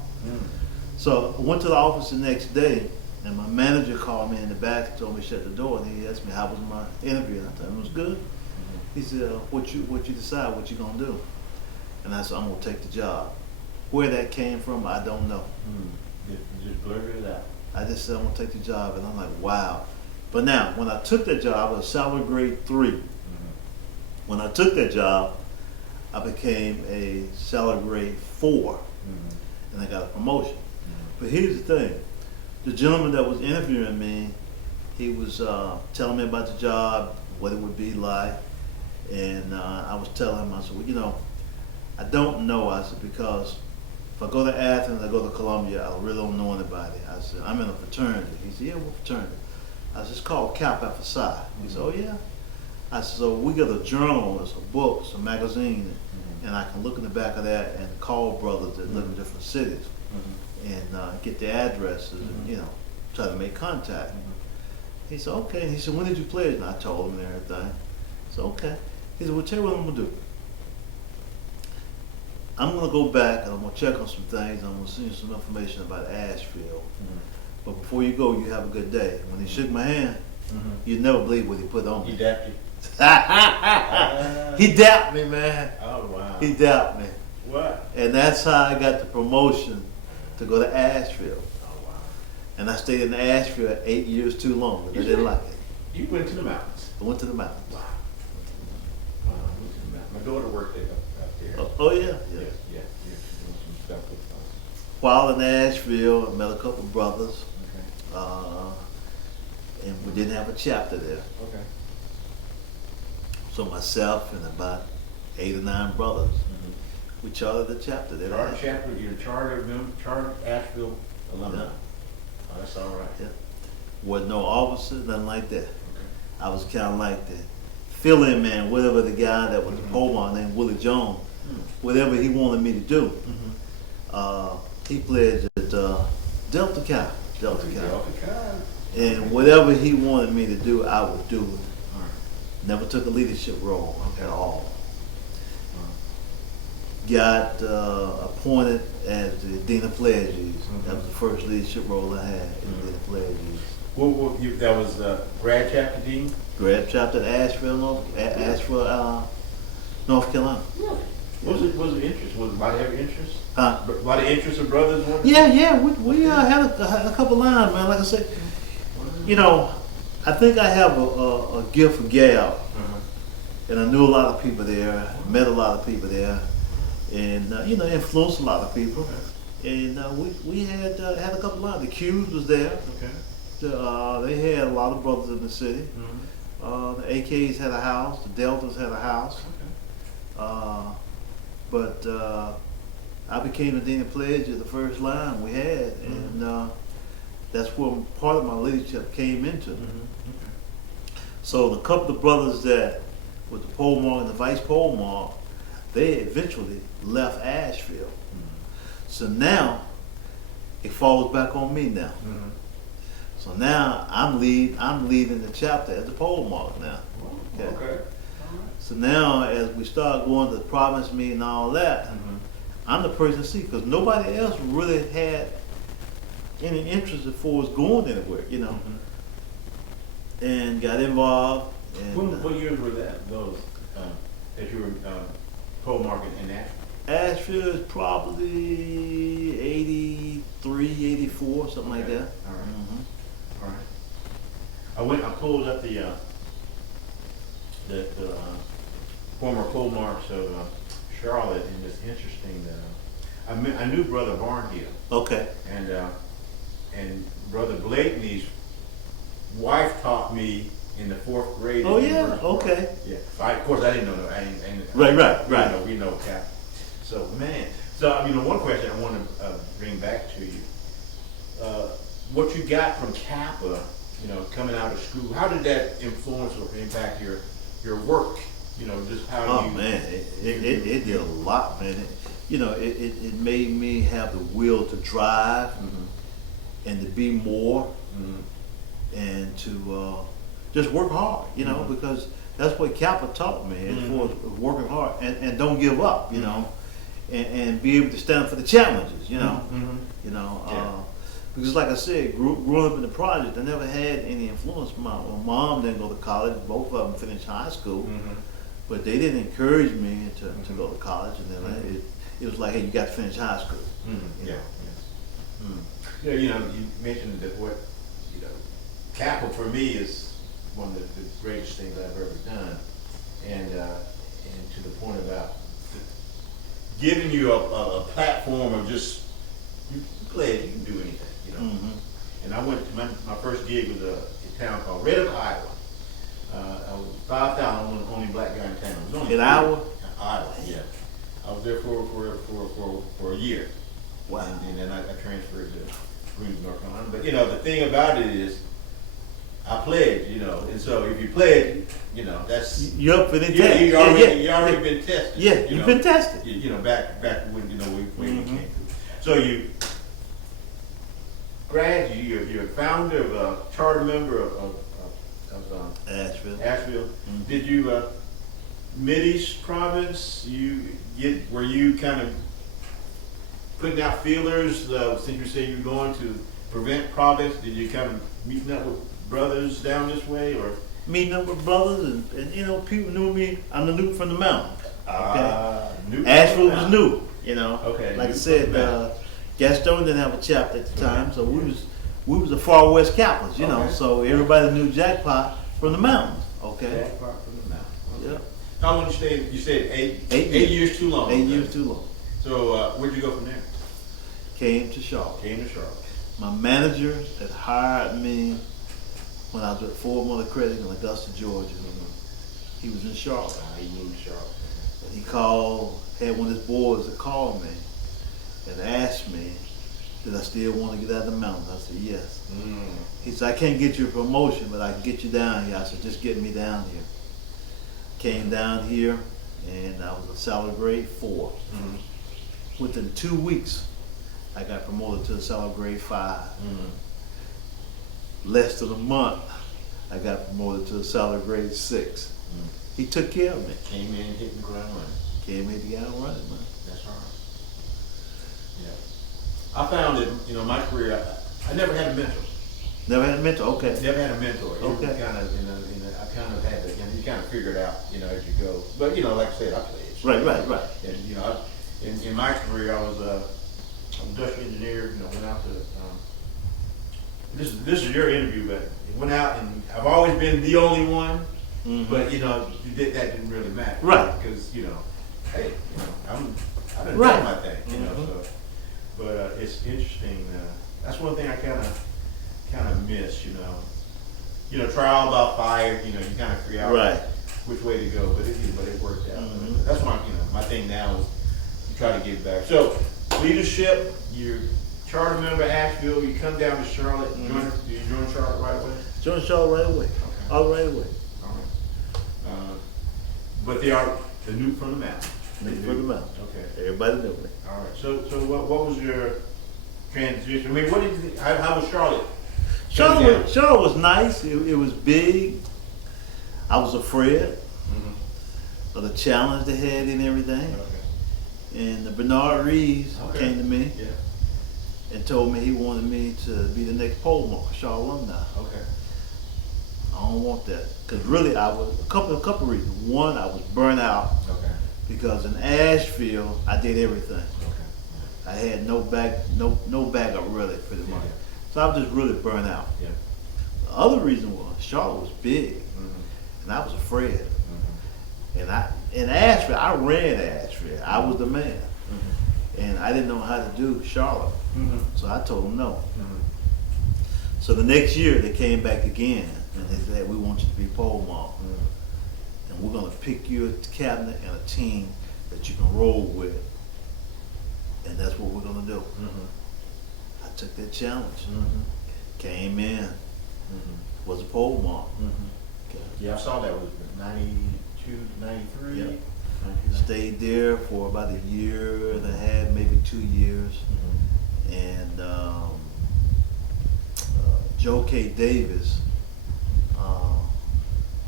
So I went to the office the next day, and my manager called me in the back and told me to shut the door, and he asked me how was my interview, and I told him it was good. He said, what you decide, what you going to do? And I said, I'm going to take the job. Where that came from, I don't know. Just blurted it out. I just said I'm going to take the job, and I'm like, wow. But now, when I took that job, I was salary grade 3. When I took that job, I became a salary grade 4, and I got a promotion. But here's the thing. The gentleman that was interviewing me, he was telling me about the job, what it would be like, and I was telling him, I said, well, you know, I don't know. I said, because if I go to Athens, I go to Columbia, I really don't know anybody. I said, I'm in a fraternity. He said, yeah, what fraternity? I said, it's called Kappa Alpha Psi. He said, oh yeah? I said, so we got a journal, it's a book, it's a magazine, and I can look in the back of that and call brothers that live in different cities and get their addresses and, you know, try to make contact. He said, okay. And he said, when did you play it? And I told him and everything. I said, okay. He said, well, tell you what I'm going to do. I'm going to go back and I'm going to check on some things. I'm going to send you some information about Asheville. But before you go, you have a good day. When he shook my hand, you'd never believe what he put on me. He dapped you? He dapped me, man. Oh, wow. He dapped me. What? And that's how I got the promotion to go to Asheville. Oh, wow. And I stayed in Asheville 8 years too long, but I didn't like it. You went to the mountains? I went to the mountains. Wow. I went to the mountains. My daughter worked there up there. Oh yeah? Yeah. She's doing some stuff with us. While in Asheville, I met a couple of brothers, and we didn't have a chapter there. Okay. So myself and about 8 or 9 brothers, we chartered the chapter there. Charter chapter, you're a charter Asheville alumni. Yeah. Oh, that's all right. Yeah. Wasn't no officer, nothing like that. Okay. I was kind of like the fill-in man, whatever the guy that was the polemarch named Willie Jones, whatever he wanted me to do. He pledged at Delta Chi. And whatever he wanted me to do, I would do it. Never took a leadership role at all. Got appointed as the Dean of Pledges. That was the first leadership role I had in Dean of Pledges. That was grad chapter dean? Grad chapter at Asheville, North Carolina. Really? What was the interest? Was anybody have interest? Huh? A lot of interest of brothers? Yeah. We had a couple lines, man. Like I said, you know, I think I have a gift for gab, and I knew a lot of people there, met a lot of people there, and you know, influenced a lot of people. And we had a couple lines. The Q's was there. Okay. They had a lot of brothers in the city. The AKs had a house. The Deltas had a house. Okay. But I became the Dean of Pledge at the first line we had, and that's where part of my leadership came into. So the couple of brothers that with the polemarch and the vice polemarch, they eventually left Asheville. So now it falls back on me now. Mhm. So now I'm leading the chapter at the Polemarch now. Okay. So now as we start going to the province meeting and all that, Mhm. I'm the person to see, because nobody else really had any interest as far as going anywhere, you know. Mhm. And got involved. And What years were those that you were pole market in Nashville? Asheville is probably 83, 84, something like Okay. that. All right. Mhm. All right. I pulled up the former pole march of Charlotte, and it's interesting that I knew Brother Barnhill, Okay. and Brother Blakeney's wife taught me in the 4th grade. Oh at yeah. University Park. Okay. Yeah. Of course, I didn't know. I ain't Right. We know Kappa. So man, one question I want to bring back to you. What you got from Kappa, coming out of school, how did that influence or impact your work? Just how Oh you. man, it did a lot, man. It made me have the will to drive Mhm. and to be more Mhm. and to just work hard, Mhm. because that's what Kappa taught me, as far as working hard and don't give up, and be able to stand for the challenges, Mhm. Yeah. because like I said, growing up in the project, I never had any influence. My mom didn't go to college; both of them finished high school, Mhm. but they didn't encourage me to go to college. And then it was like, hey, you got to finish high school. Mhm. you Yeah. know. Yeah. You mentioned that Kappa for me is one of the greatest things I've ever done, and to the point about giving you a platform of just you play it, you can do anything, Mhm. And I went to my first gig was a town called Red Oak, Iowa. I was 5,000, I'm the only black guy in town. It was only In Iowa? Iowa, yeah. I was there for a year. Wow. And then I transferred to Greensboro, North Carolina. But the thing about it is, I pledged, and so if you pledge, that's You're up for the yeah, test. you already been tested. Yeah, you've been tested. Back when we Mhm. came through. So you you're a founder of a charter member of Asheville. Asheville. Mhm. Did you Mideast province? Were you kind of putting out feelers since you say you're going to prevent province? Did you kind of meeting up with brothers down this way, or? Meeting up with brothers and people knew me. I'm the Nuke from the mountains. New Asheville was new. Okay, Like I Nuke said, from the mountains. Gaston didn't have a chapter at the time, so we was the far west Kappas, Okay. So everybody knew Jackpot from the mountains. Okay. Jackpot from the mountains. Yeah. How long you stayed? You said eight. 8 years too long. 8 years too long. So where'd you go from there? Came to Charlotte. Came to Charlotte. My manager had hired me when I was at Ford Motor Credit in Augusta, Georgia. He was in Charlotte. He moved to Charlotte. And he had one of his boys to call me and asked me, did I still want to get out of the mountains? I said, yes. He said, I can't get you a promotion, but I can get you down here. I said, just get me down here. Came down here, and I was a salary grade 4. Within 2 weeks, I got promoted to a salary grade 5. Less than a month, I got promoted to a salary grade 6. He took care of me. Came in hitting the ground running. Came in to get out running, man. That's all right. Yeah. I found that, my career, I never had a mentor. Never had a mentor? Okay. Never had a mentor. Okay. Kind of, I kind of had to, you kind of figure it out, as you go. But, like I said, I played. Right. And, in my career, I was an industrial engineer, went out to, this is your interview, but went out and I've always been the only one, but, that didn't really matter. Right. Because, hey, I done Right. done my thing, so. But it's interesting, that's one thing I kind of miss, trial by fire, you kind of figure out Right. which way to go, but it worked out. That's why, my thing now is to try to get back. So, leadership, you're charter member Asheville, you come down to Charlotte, do you join Charlotte right away? Joined Charlotte right away. Okay. All right away. All right. But they are the Nuke from the mountain. For the mountain. Okay. Everybody knew me. All right. So what was your transition? I mean, what did you, how was Charlotte? Charlotte was nice. It was big. I was afraid of the challenge they had and everything. Okay. And Bernard Reeves came to me Yeah. and told me he wanted me to be the next Polemarch, Charlotte Alumni. Okay. I don't want that. Because really, I was a couple reasons. One, I was burnt out Okay. because in Asheville, I did everything. Okay. I had no backup really, pretty much. So I was just really burnt out. Yeah. The other reason was Charlotte was big, and I was afraid. And in Asheville, I ran Asheville. I was the man, and I didn't know how to do Charlotte. So I told them no. So the next year they came back again, and they said, "We want you to be Polemarch, and we're going to pick you a cabinet and a team that you can roll with, and that's what we're going to do." I took that challenge, came in, was a Polemarch. Yeah, I saw that was 92, 93. Yep. Stayed there for about a year and a half, maybe 2 years, and Joe K. Davis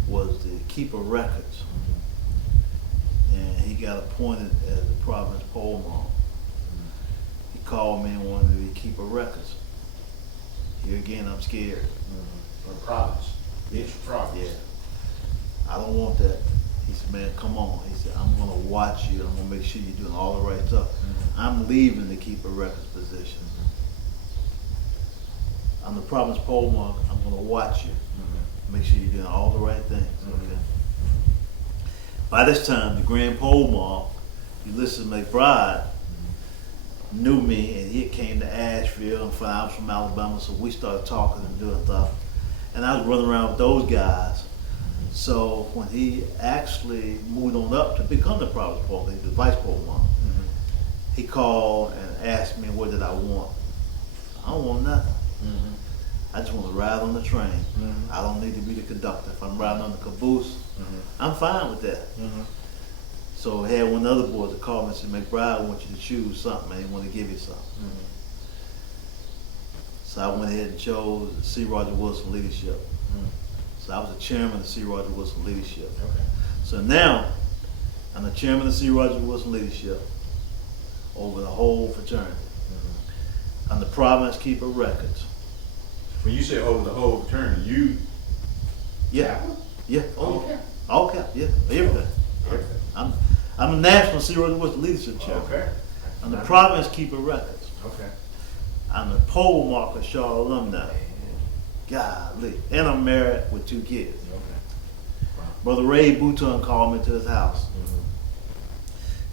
was the keeper of records, and he got appointed as the province Polemarch. He called me and wanted me to keep a records. Here again, I'm scared. For the province. It's province. Yeah, I don't want that. He said, "Man, come on." He said, "I'm gonna watch you. I'm gonna make sure you're doing all the right stuff. I'm leaving to keep a records position. I'm the province Polemarch. I'm gonna watch you. Make sure you're doing all the right things." Okay. By this time, the Grand Polemarch, Ulysses McBride, knew me, and he came to Asheville, and I was from Alabama, so we started talking and doing stuff. And I was running around with those guys. So when he actually moved on up to become the province Polemarch, the vice Polemarch, he called and asked me what did I want. I don't want nothing. I just want to ride on the train. I don't need to be the conductor. If I'm riding on the caboose, I'm fine with that. So I had one other boy that called me and said, "McBride, I want you to choose something, man. He want to give you something." So I went ahead and chose the C. Roger Wilson Leadership. So I was the chairman of the C. Roger Wilson Leadership. Okay. So now I'm the chairman of the C. Roger Wilson Leadership over the whole fraternity. I'm the province keeper of records. When you say over the whole fraternity, you Yeah, Kappa? yeah, Okay. okay, yeah, everything. Everything. I'm a national C. Roger Wilson Leadership chairman. Okay. I'm the province keeper of records. Okay. I'm the Polemarch of Charlotte Alumni. Golly. And I'm married with 2 kids. Okay. Brother Ray Bouton called me to his house.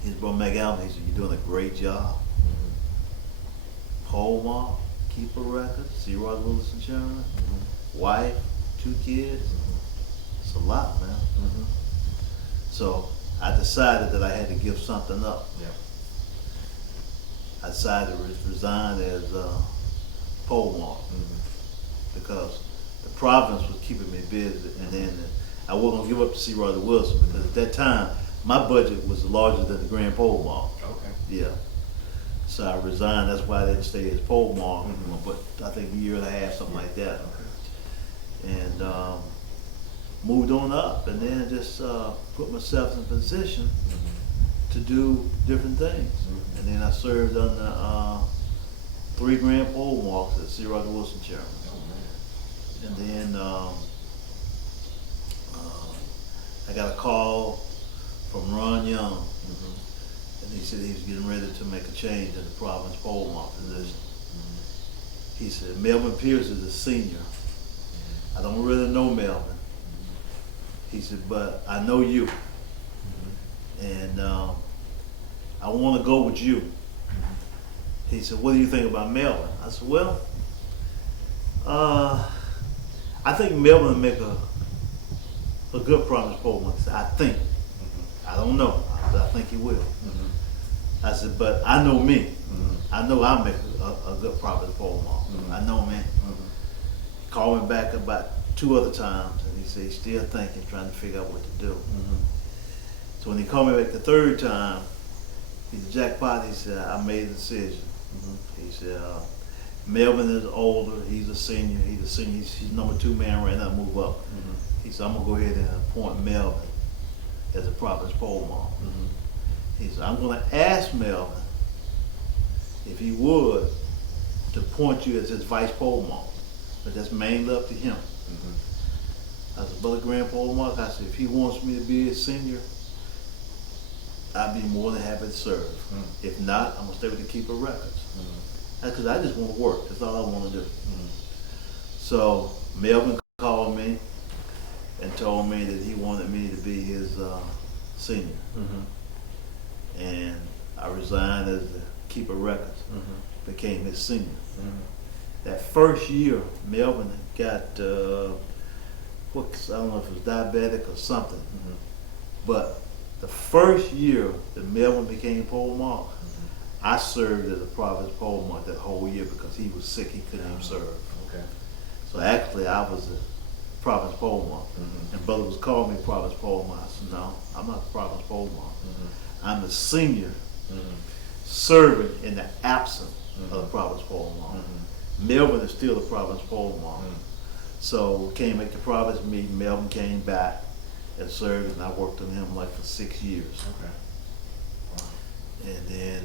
His brother McAlpin, he said, "You're doing a great job. Polemarch, keeper records, C. Roger Wilson chairman, wife, 2 kids. It's a lot, man." So I decided that I had to give something up. Yeah. I decided to resign as Polemarch because the province was keeping me busy, and then I wasn't gonna give up to C. Roger Wilson because at that time my budget was larger than the Grand Polemarch. Okay. Yeah. So I resigned. That's why I didn't stay as Polemarch, but I think a year and a half, something like that. And moved on up, and then just put myself in a position to do different things. And then I served under 3 Grand Polemarchs as C. Roger Wilson chairman. And then I got a call from Ron Young, and he said he was getting ready to make a change in the province Polemarch position. He said, "Melvin Pierce is a senior. I don't really know Melvin." He said, "But I know you, and I want to go with you." He said, "What do you think about Melvin?" I said, "Well, I think Melvin will make a good province Polemarch." He said, "I think. I don't know, but I think he will." I said, "But I know me. I know I'll make a good province Polemarch. I know me." He called me back about 2 other times, and he said he's still thinking, trying to figure out what to do. So when he called me back the third time, he said, Jackpot, he said, I made a decision. He said, Melvin is older, he's a senior, he's number 2 man right now, move up. He said, I'm gonna go ahead and appoint Melvin as a Providence Polemarch. He said, I'm gonna ask Melvin if he would to appoint you as his vice Polemarch, but that's mainly up to him. I said, Brother Grand Polemarch, I said, if he wants me to be his senior, I'd be more than happy to serve. If not, I'm gonna stay with the Keeper Records. Because I just want to work. That's all I want to do. So Melvin called me and told me that he wanted me to be his senior. And I resigned as the Keeper Records, became his senior. That first year, Melvin got, I don't know if it was diabetic or something, but the first year that Melvin became Polemarch, I served as a Providence Polemarch that whole year because he was sick, he couldn't even serve. So actually I was a Providence Polemarch. And brother was calling me Providence Polemarch. I said, no, I'm not the Providence Polemarch. I'm the senior serving in the absence of the Providence Polemarch. Melvin is still the Providence Polemarch. So we came at the Providence meeting, Melvin came back and served, and I worked on him like for 6 years. And then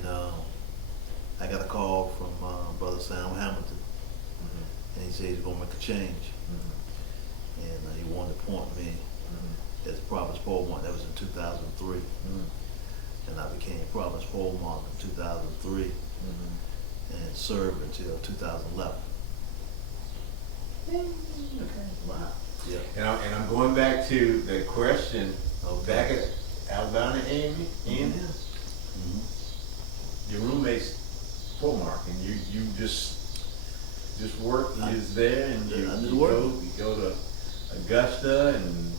I got a call from Brother Sam Hamilton, and he said he's going to make a change. And he wanted to appoint me as Providence Polemarch. That was in 2003. And I became Providence Polemarch in 2003 and served until 2011. Wow. Yeah. And I'm going back to the question back at Alabama A&M. Your roommate's Polemarch, and you just work. He's there, and you go to Augusta and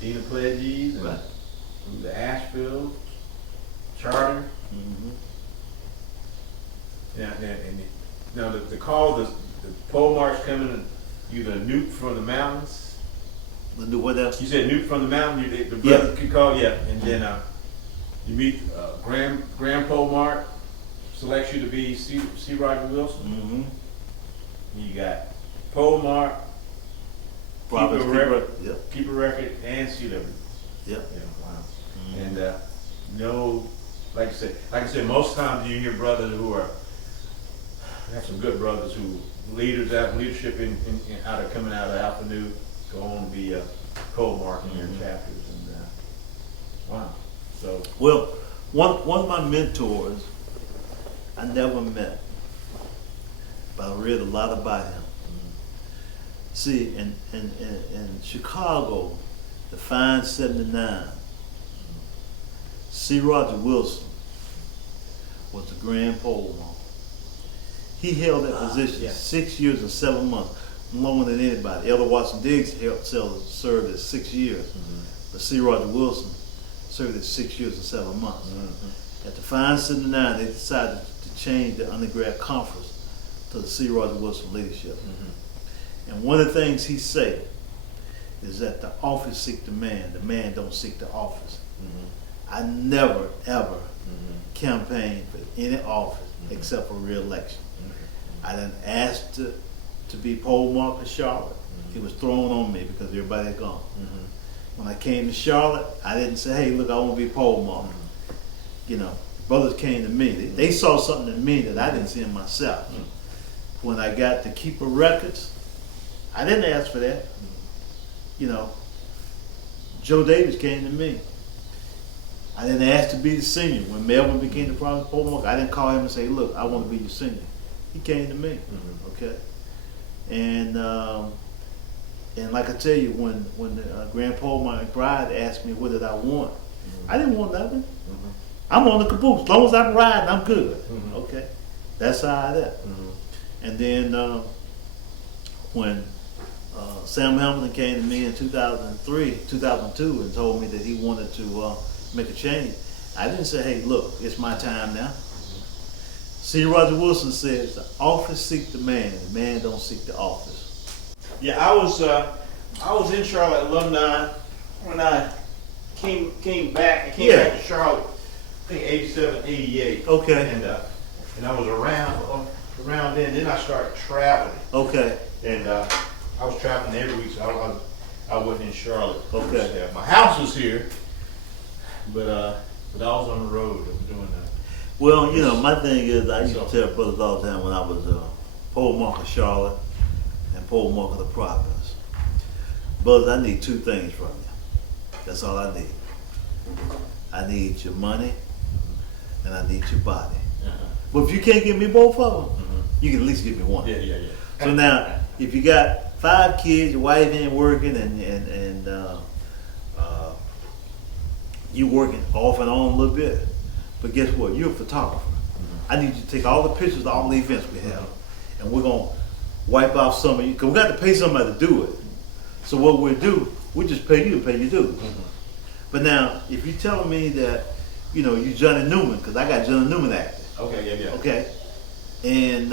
Dean of Pledges and move to Asheville, Charter. Now the call, the Polemarch coming, either Newt from the mountains. What else? You said Newt from the mountain. The brother could call, and then you meet Grand Polemarch, selects you to be C. Roger Wilson. You got Polemarch, Keeper Record, and CW. Wow. And like I said, most times you hear brothers who are, we have some good brothers who leadership coming out of Alpha Nu, go on to be Polemarch in their chapters, and wow. So well, one of my mentors I never met, but I read a lot about him. See, in Chicago, the Fine 79, C. Roger Wilson was the Grand Polemarch. He held that position 6 years and 7 months, longer than anybody. Elder Watson Diggs served as 6 years, but C. Roger Wilson served as 6 years and 7 months. At the Fine 79, they decided to change the undergrad conference to the C. Roger Wilson leadership. And one of the things he said is that the office seek the man don't seek the office. I never ever campaigned for any office except for re-election. I didn't ask to be Polemarch of Charlotte. It was thrown on me because everybody had gone. When I came to Charlotte, I didn't say, hey, look, I want to be Polemarch. Brothers came to me. They saw something in me that I didn't see in myself. When I got to Keeper Records, I didn't ask for that. Joe Davis came to me. I didn't ask to be the senior. When Melvin became the Providence Polemarch, I didn't call him and say, look, I want to be your senior. He came to me, okay? And like I tell you, when the Grand Polemarch bride asked me what did I want, I didn't want nothing. I'm on the caboose. As long as I'm riding, I'm good, okay? That's how I did. And then when Sam Hamilton came to me in 2002 and told me that he wanted to make a change, I didn't say, hey, look, it's my time now. C. Roger Wilson says, the office seek the man don't seek the office. Yeah, I was in Charlotte Alumni when I came back to Charlotte, I think 87, 88. Okay. And I was around then I started traveling. Okay. And I was traveling every week, so I wasn't in Charlotte. Okay. Yeah, my house was here, but I was on the road. I was doing that. Well, you know, my thing is, I used to So- tell brothers all the time when I was Polemarch of Charlotte and Polemarch of the province. Brothers, I need two things from you. That's all I need. I need your money and I need your body. But if you can't give me both of them, you can at least give me one. Yeah. So now, if you got 5 kids, your wife ain't working, and you working off and on a little bit, but guess what? You're a photographer. I need you to take all the pictures of all the events we have, and we're gonna wipe off some of you, because we got to pay somebody to do it. So what we'll do, we just pay you to pay your dues. But now, if you're telling me that, you know, you Johnny Newman, because I got Johnny Newman acting. Okay, yeah. Okay, and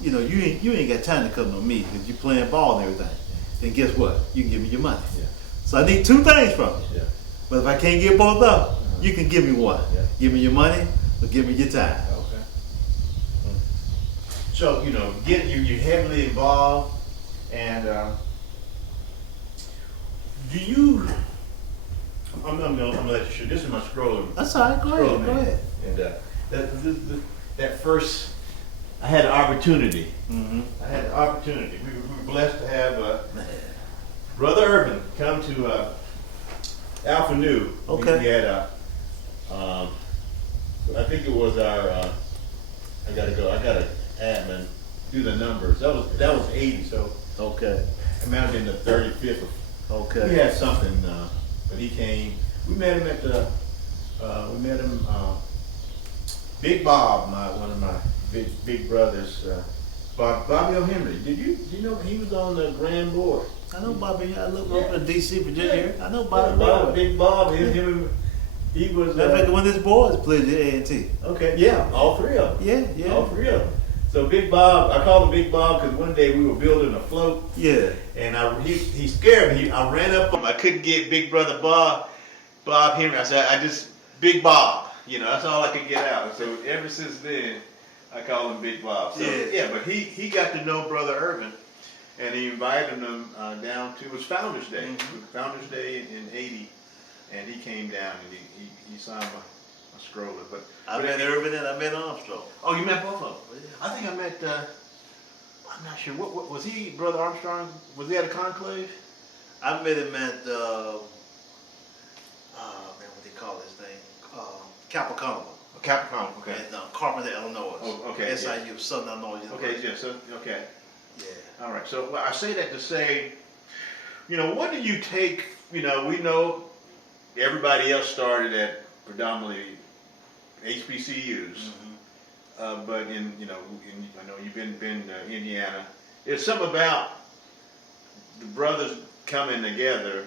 you know, you ain't got time to come to me because you playing ball and everything. Then guess what? You can give me your money. Yeah. So I need 2 things from you. Yeah. But if I can't get both up, you can give me one. Yeah. Give me your money or give me your time. Okay. So, you know, you're heavily involved, and do you? I'm gonna let you shoot. This is my scrolling. That's all right. Go ahead. Go ahead. And that first, I had an opportunity. Mm-hmm. I had an opportunity. We were blessed to have Brother Urban come to Alpha Nu. Okay. We had I think it was our. I gotta admin do the numbers. That was 80. So Okay. it might have been the 35th. Okay. We had something, but he came. We met him at the. Big Bob, one of my big brothers, Bobby O'Henry. Did you know he was on the Grand Board? I know Bobby. I live over in D.C., Virginia. Yeah. Here. I know Bobby. Big Bob. He was. Matter of fact, one of his boys played at A&T. Okay, yeah, all 3 of them. Yeah. All 3 of them. So Big Bob, I called him Big Bob because one day we were building a float. Yeah. And he scared me. I ran up on him. I couldn't get Big Brother Bob Henry. I said, Big Bob. You know, that's all I could get out. So ever since then, I call him Big Bob. So, yeah, but he got to know Brother Urban, and he invited him down to, it was Founders Day. Founders Day in 80, and he came down and he signed my stroller. But I met Urban and I met Armstrong. Oh, you met both of them? I think I met, I'm not sure, what was he, Brother Armstrong, was he at a conclave? I met him at, what they call this thing? Kappa Alpha. Capricorn, okay. In Carpenter, Illinois. Oh, okay, SIU, Southern Illinois Okay, University. yeah, so, okay. Yeah. All right, so I say that to say, you know, what do you take, you know, we know everybody else started at predominantly HBCUs, but I know you've been to Indiana. There's something about the brothers coming together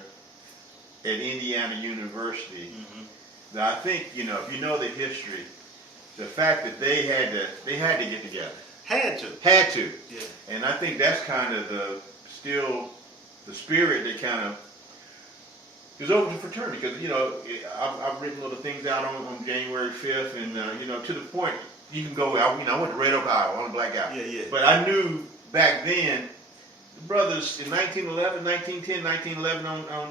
at Indiana University that I think, you know, if you know the history, the fact that they had to get together. Had to. Yeah. And I think that's kind of the spirit that kind of is over the fraternity. Because, you know, I've written little things out on January 5th, and, you know, to the point, you can go, I went to Red Oak, Iowa, on a black guy. Yeah. But I knew back then, the brothers in 1911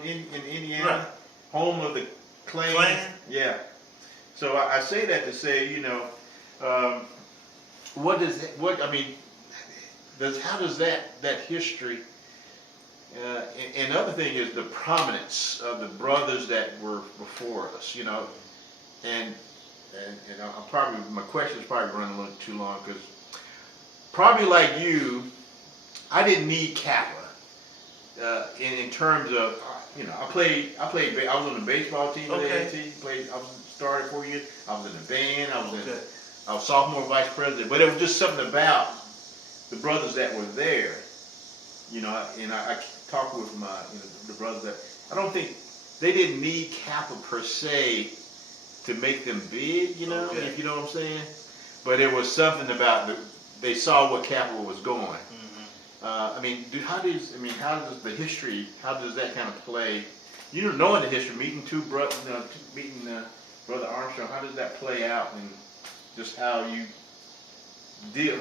in Indiana, Right. home of the Klan. Yeah. So I say that to say, you know, how does that history, and the other thing is the prominence of the brothers that were before us, you know, and my question is probably running a little too long, because probably like you, I didn't need Kappa in terms of, you know, I was on the baseball team at A&T, I started 4 years, I was in the band, I was sophomore vice president, but it was just something about the brothers that were there, you know, and I talked with the brothers that, I don't think, they didn't need Kappa per se to make them big, you know, if you know what I'm saying, but it was something about, they saw what Kappa was going. How does the history, how does that kind of play you know, knowing the history, meeting Brother Armstrong, how does that play out, and just how you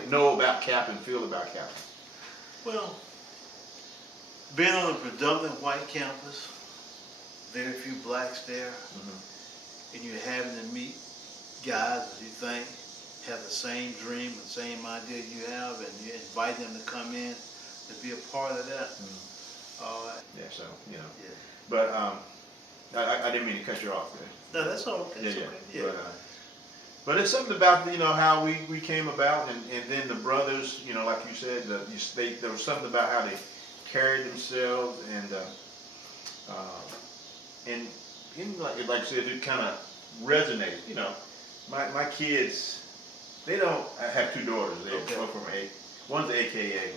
know about Kappa and feel about Kappa? Well, being on a predominant white campus, very few blacks there, and you're having to meet guys that you think have the same dream and same idea you have, and you invite them to come in to be a part of that. Yeah, so, you know. Yeah. But I didn't mean to cut you off there. No, that's all okay. It's Yeah, okay. yeah. Yeah. But it's something about, you know, how we came about, and then the brothers, you know, like you said, there was something about how they carried themselves, and like I said, it kind of resonated. You know, my kids, they don't. I have two daughters. They're both from one's AKA,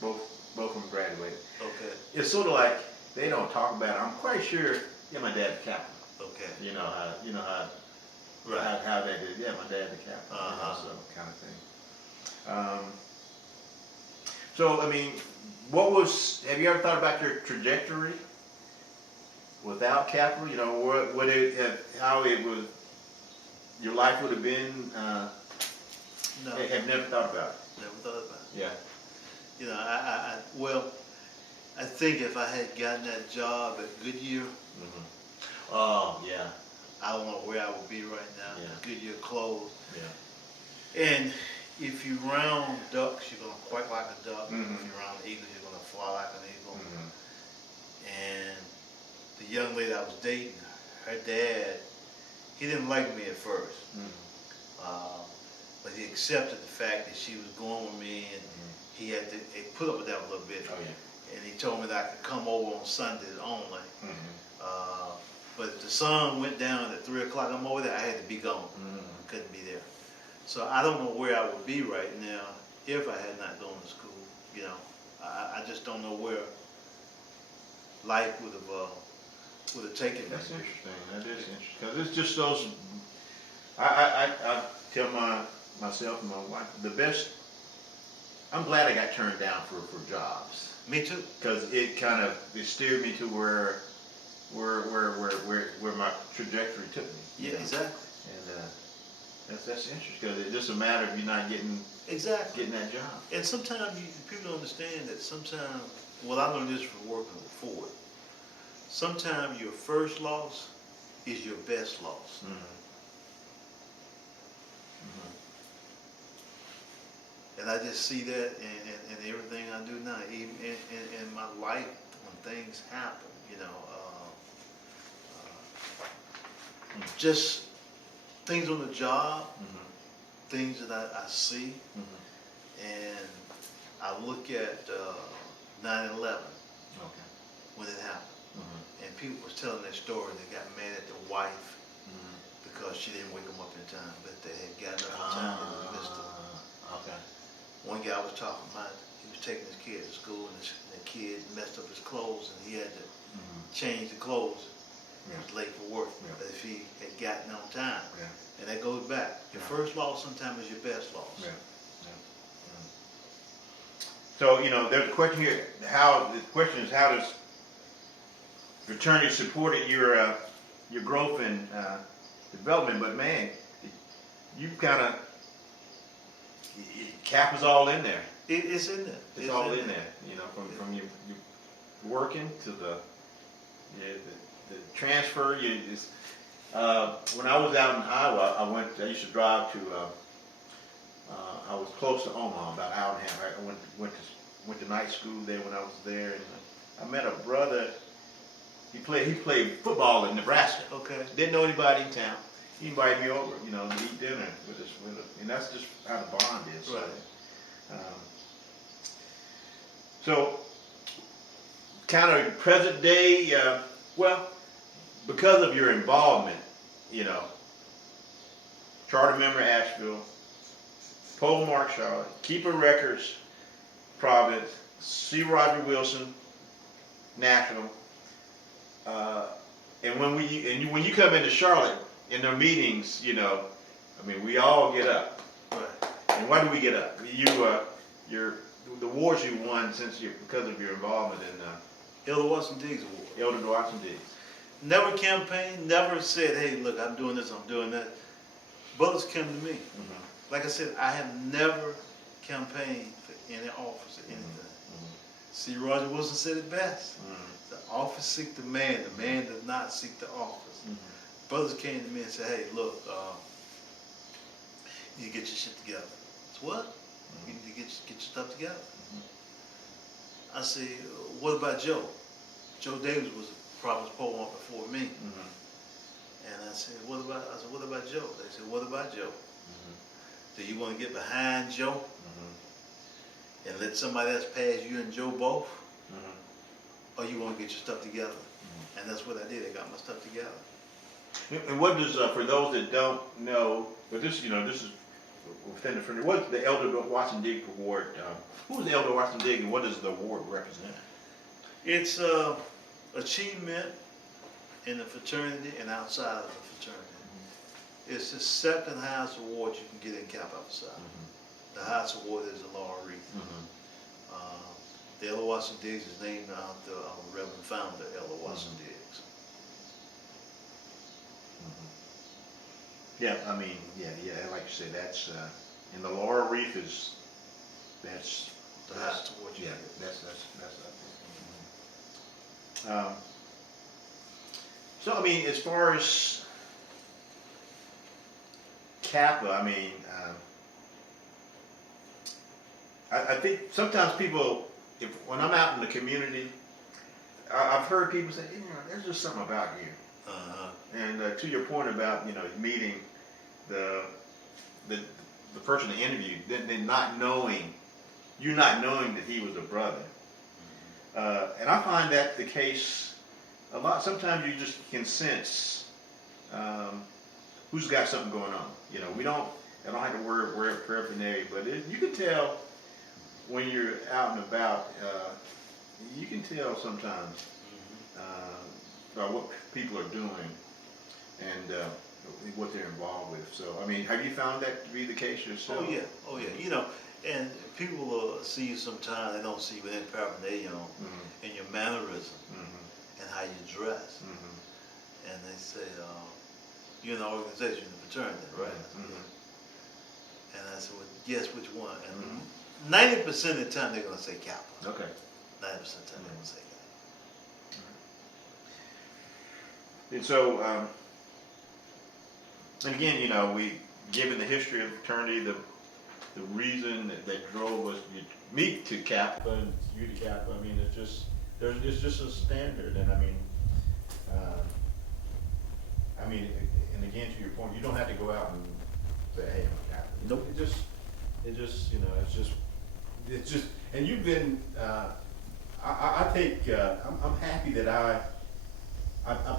both of them graduated. Okay. It's sort of like they don't talk about it. I'm quite sure. Yeah, my dad's Kappa. Okay. You know how. Right. How they did, yeah, my dad's a Kappa, so kind of thing. So, I mean, have you ever thought about your trajectory without Kappa? You know, how it was, your life would have been? No. Have never thought about it. Never thought about it. Yeah. You know, well, I think if I had gotten that job at Goodyear, Oh, yeah. I don't know where I would be right now. Yeah. Goodyear closed. Yeah. And if you round ducks, you're gonna quack like a duck. Mhm. If you round eagles, you're gonna fly like an eagle. Mhm. And the young lady I was dating, her dad, he didn't like me at first, but he accepted the fact that she was going with me, and he put up with that a little bit. Oh, yeah. And he told me that I could come over on Sundays only. Mhm. But if the sun went down at 3 o'clock, I'm over there, I had to be gone. Mhm. Couldn't be there. So I don't know where I would be right now if I had not gone to school. You know, I just don't know where life would have taken me. That's interesting. That is interesting, because it's just those. I tell myself and my wife, the best. I'm glad I got turned down for jobs. Me too. Because it steered me to where my trajectory took me. Yeah, you know? exactly. And that's interesting, because it's just a matter of you not getting that job. And sometimes people don't understand that sometimes, well, I learned this from working with Ford. Sometimes your first loss is your best loss. And I just see that in everything I do now, even in my life when things happen, you know, just things on the job, things that I see, and I look at 9/11 when it happened, and people was telling their story. They got mad at the wife because she didn't wake them up in time, but they had gotten up in time and they missed it. One guy was talking about, he was taking his kid to school, and the kid messed up his clothes, and he had to change the clothes. He was late for work, but if he had gotten on time, and that goes back. Your first loss sometimes is your best loss. So, you know, there's a question here. The question is, how does fraternity supported your growth and development? But man, you Kappa's all in there. It's in there. It's all in there. You know, from you working to the transfer. When I was out in Iowa, I used to drive to. I was close to Omaha, about an hour and a half. I went to night school there when I was there, and I met a brother. He played football in Nebraska. Okay. Didn't know anybody in town. He invited me over, you know, to eat dinner with us, and that's just how the bond is. Right. So, kind of present day, well, because of your involvement, you know, charter member Asheville, Polemarch Charlotte, Keeper Records, Providence, C. Roger Wilson, National, and when you come into Charlotte in their meetings, you know, I mean, we all get up. Right. And why do we get up? The awards you won because of your involvement Elder Washington Diggs Award. Elder Washington Diggs. Never campaigned, never said, hey, look, I'm doing this, I'm doing that. Brothers come to me. Like I said, I have never campaigned for any office or anything. See, Roger Wilson said it best. The office seek the man does not seek the office. Brothers came to me and said, hey, look, you need to get your shit together. I said, what? You need to get your stuff together. I said, what about Joe? Joe Davis was a province polemarch before me. And I said, what about Joe? They said, what about Joe? Do you want to get behind Joe and let somebody else pass you and Joe both? Or you want to get your stuff together? And that's what I did. I got my stuff together. And what does, for those that don't know, but this, this is within the fraternity, what's the Elder Washington Diggs Award? Who is the Elder Washington Diggs and what does the award represent? It's achievement in the fraternity and outside of the fraternity. It's the second highest award you can get in Kappa Alpha Psi. The highest award is the Laurel Wreath. The Elder Washington Diggs is named after our Reverend Founder, Elder Washington Diggs. Yeah, I mean, yeah, like you said, that's, and the Laurel Wreath is, that's The highest award you yeah, can get. that's so I mean, as far as Kappa, I mean, I think sometimes people, when I'm out in the community, I've heard people say, there's just something about you. And to your point about meeting the person to interview, then not knowing that he was a brother, and I find that the case a lot. Sometimes you just can sense who's got something going on. I don't have to wear paraphernalia, but you can tell when you're out and about. You can tell sometimes about what people are doing and what they're involved with. So, I mean, have you found that to be the case yourself? Oh yeah. And people see you sometimes, they don't see you with any paraphernalia on, and your mannerism, and how you dress. And they say, you're in the organization, the fraternity, right? And I said, well, yes, which one? And 90% of the time they're going to say Kappa. Okay. 90% of the time they're going to say Kappa. And so, and again, we, given the history of the fraternity, the reason that drove us to meet to Kappa and you to Kappa, I mean, it's just a standard, and I mean, and again, to your point, you don't have to go out and say, hey, I'm Kappa. Nope. It's just, and you've been, I'm happy that I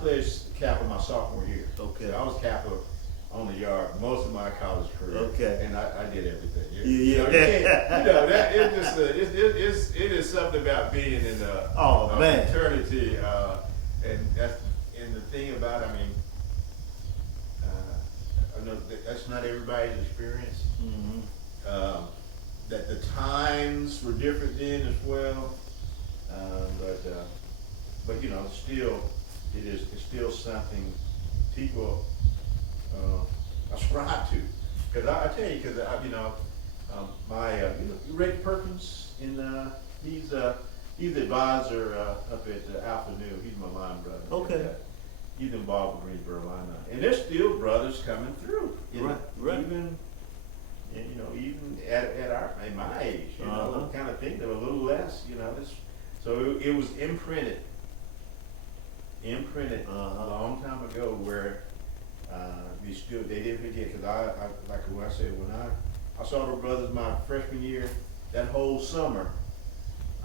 played Kappa my sophomore year. Okay. So I was Kappa on the yard most of my college career. Okay. And I did everything. It is something about being in a fraternity, and the thing about, I mean, I know that's not everybody's experience. That the times were different then as well, but still, it's still something people ascribe to. Because I tell you, Ray Perkins, he's the advisor up at Alpha Nu. He's my line brother. Okay. He's involved with Greensboro line now, and there's still brothers coming through. Right. Even at my age, kind of thing. They were a little less, So it was imprinted a long time ago where they didn't forget. Because when I saw the brothers my freshman year, that whole summer,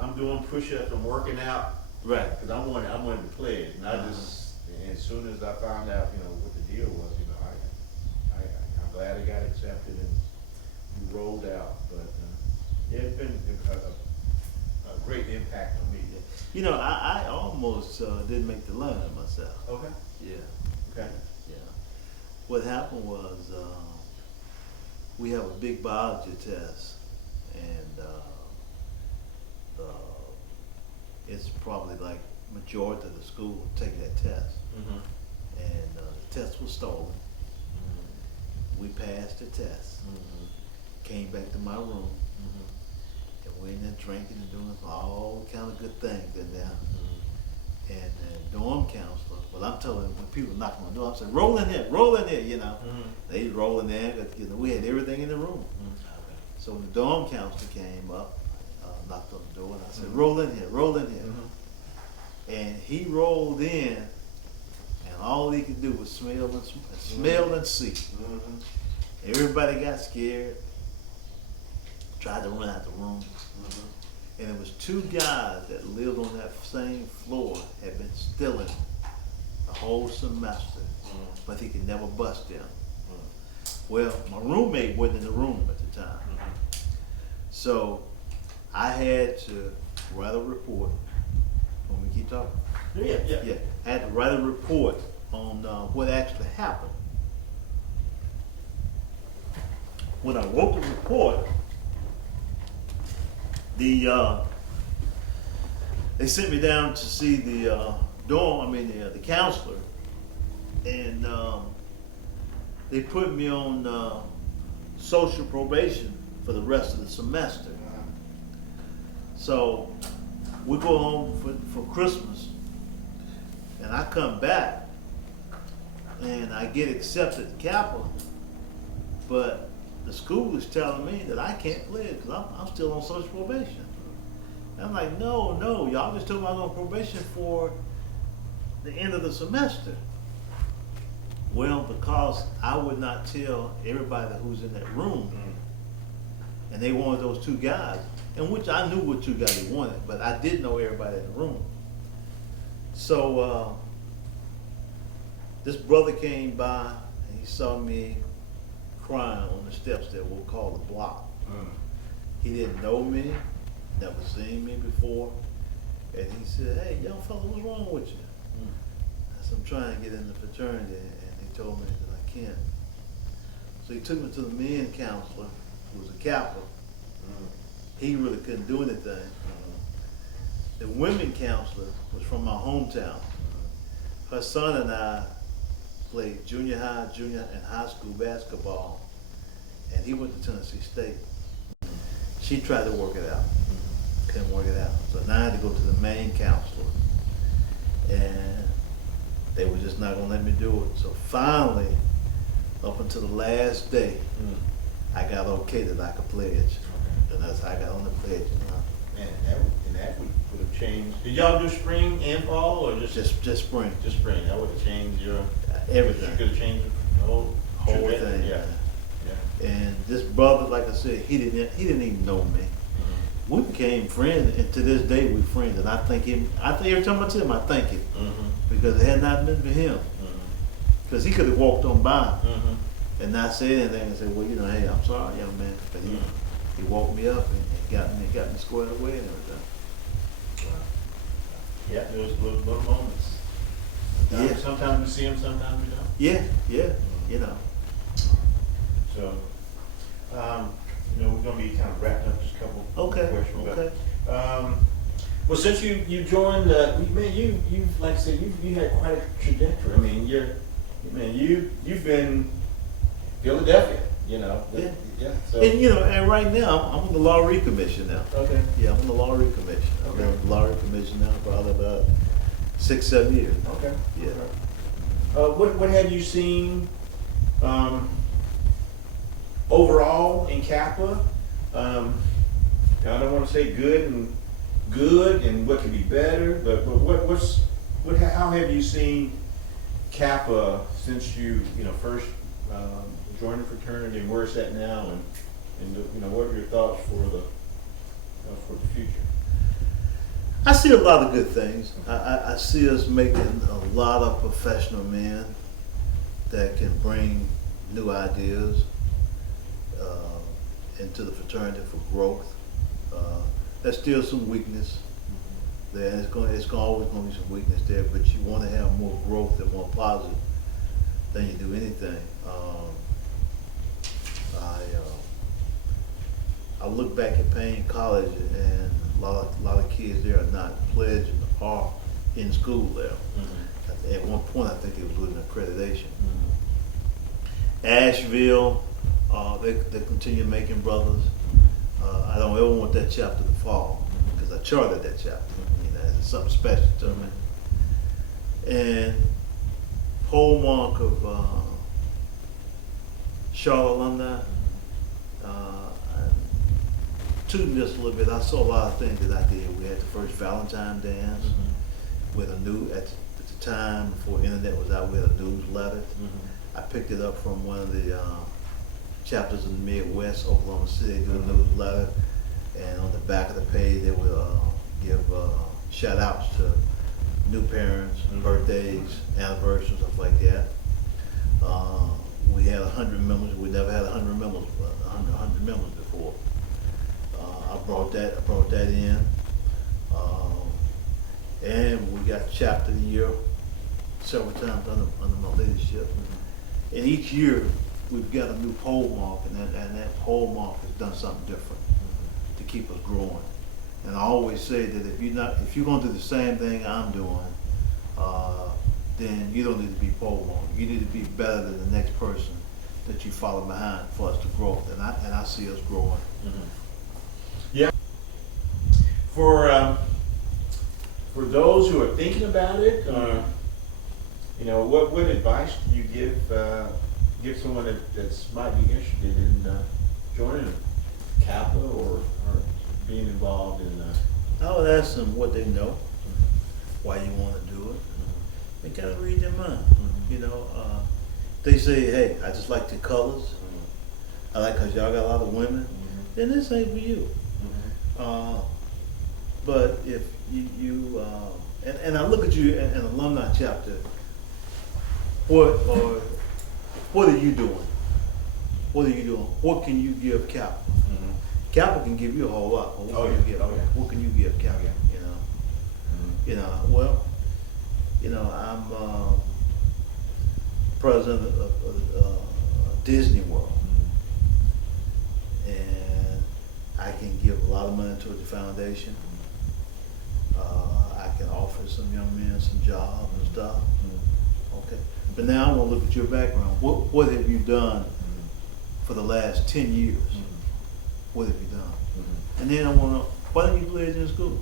I'm doing push-ups, I'm working out, Right. because I wanted to play it, and and as soon as I found out, what the deal was, I'm glad I got accepted and we rolled out. But it's been a great impact on me. I almost didn't make the line myself. Okay. Yeah. Okay. Yeah. What happened was we have a big biology test, and it's probably like majority of the school take that test. And the test was stolen. We passed the test. Came back to my room. And we in there drinking and doing all kind of good things in there. And the dorm counselor, well, I'm telling them when people knock on the door, I'm saying, roll in here, you know. They roll in there, but, you know, we had everything in the room. So when the dorm counselor came up, knocked on the door, and I said, roll in here. And he rolled in, and all he could do was smell and see. Everybody got scared, tried to run out the room. And it was two guys that lived on that same floor, had been stealing the whole semester, but he could never bust them. Well, my roommate wasn't in the room at the time. So I had to write a report. When we keep talking? Yeah. I had to write a report on what actually happened. When I wrote the report, they sent me down to see the the counselor, and they put me on social probation for the rest of the semester. So we go home for Christmas, and I come back, and I get accepted to Kappa, but the school is telling me that I can't pledge because I'm still on social probation. And I'm like, no, y'all just told me I was on probation for the end of the semester. Well, because I would not tell everybody who's in that room, and they wanted those two guys, and which I knew what two guys they wanted, but I didn't know everybody in the room. So this brother came by, and he saw me crying on the steps that we'll call the block. He didn't know me, never seen me before, and he said, "Hey, young fella, what's wrong with you?" I said, "I'm trying to get in the fraternity," and he told me that I can't. So he took me to the men counselor, who was a Kappa. He really couldn't do anything. The women counselor was from my hometown. Her son and I played junior high, junior and high school basketball, and he went to Tennessee State. She tried to work it out, couldn't work it out. So now I had to go to the main counselor, and they were just not gonna let me do it. So finally, up until the last day, I got okay that I could pledge, and that's how I got on the pledge. Man, that would have changed. Did y'all do spring and fall, or just spring? Just spring. That would have changed your Everything. You could have changed the whole thing. Yeah. And this brother, like I said, he didn't even know me. We became friends, and to this day we're friends. And I think every time I see him, I thank him because it had not been for him, because he could have walked on by and not said anything and said, "Well, you know, hey, I'm sorry, young man," but he woke me up and got me squared away and everything. Yeah, there was little moments. Sometimes we see them, sometimes we don't. Yeah, you know. So, we're gonna be kind of wrapping up just a couple questions. Okay. Well, since you joined, man, you've like I said, you had quite a trajectory. I mean, you've been Philadelphia, you know. Yeah. So. And right now I'm on the Lottery Commission now. Okay. Yeah, I'm on the Lottery Commission. I've been on the Lottery Commission now for about 6-7 years. Okay. Yeah. What have you seen overall in Kappa? I don't want to say good and what could be better, but how have you seen Kappa since you first joined the fraternity, and where it's at now, and what are your thoughts for the future? I see a lot of good things. I see us making a lot of professional men that can bring new ideas into the fraternity for growth. There's still some weakness there. It's always going to be some weakness there, but you want to have more growth and more positive than you do anything. I look back at Payne College, and lot of kids there are not pledged or in school there. At one point, I think it was with an accreditation. Asheville, they continue making brothers. I don't ever want that chapter to fall because I chartered that chapter. You know, it's something special to me. And Polemarch of Charlotte Alumni. Tooting just a little bit, I saw a lot of things that I did. We had the first Valentine dance with a at the time before internet was out, we had a newsletter. I picked it up from one of the chapters in the Midwest, Oklahoma City, do a newsletter, and on the back of the page they would give shout outs to new parents, birthdays, anniversaries, stuff like that. We had 100 members. We never had 100 members, 100 members before. I brought that in, and we got chapter of the year several times under my leadership. And each year we've got a new polemarch, and that polemarch has done something different to keep us growing. And I always say that if you're going to do the same thing I'm doing, then you don't need to be polemarch. You need to be better than the next person that you follow behind for us to grow. And I see us growing. Yeah. For those who are thinking about it, you know, what advice do you give someone that might be interested in joining Kappa or being involved in? I would ask them what they know, why you want to do it, and kind of read their mind. You know, they say, hey, I just like the colors. I like because y'all got a lot of women. Then this ain't for you. But if you and I look at you in an alumni chapter, what are you doing? What are you doing? What can you give Kappa? Kappa can give you a whole lot. But what can you give Kappa? You know, you know. Well, you know, I'm president of Disney World, and I can give a lot of money towards the foundation. I can offer some young men some jobs and stuff. Okay, but now I want to look at your background. What have you done for the last 10 years? What have you done? And then I want to, why didn't you pledge in school?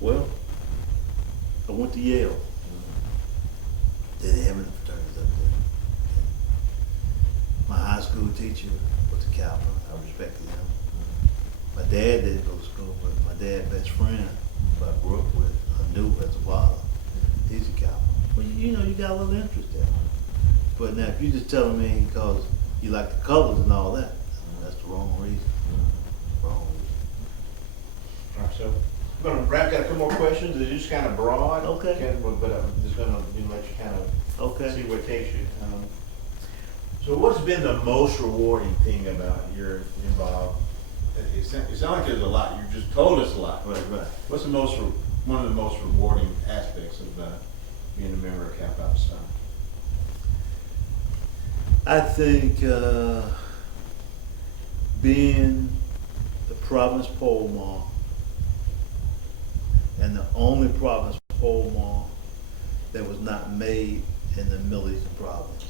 Well, I went to Yale. They didn't have any fraternities up there. My high school teacher was a Kappa. I respected him. My dad didn't go to school, but my dad's best friend, who I grew up with, I knew as a father, he's a Kappa. Well, you know, you got a little interest there. But now, if you're just telling me because you like the colors and all that, that's the wrong reason. Wrong reason. All right, so I'm gonna wrap. Got a couple more questions. They're just kind of broad. Okay. But I'm just gonna let you kind of see Okay. where it takes you. So what's been the most rewarding thing about your involved? It sounds like there's a lot. You just told us a lot. Right. What's one of the most rewarding aspects of being a member of Kappa Alpha Psi? I think being the province polemarch and the only province polemarch that was not made in the Middle Eastern province.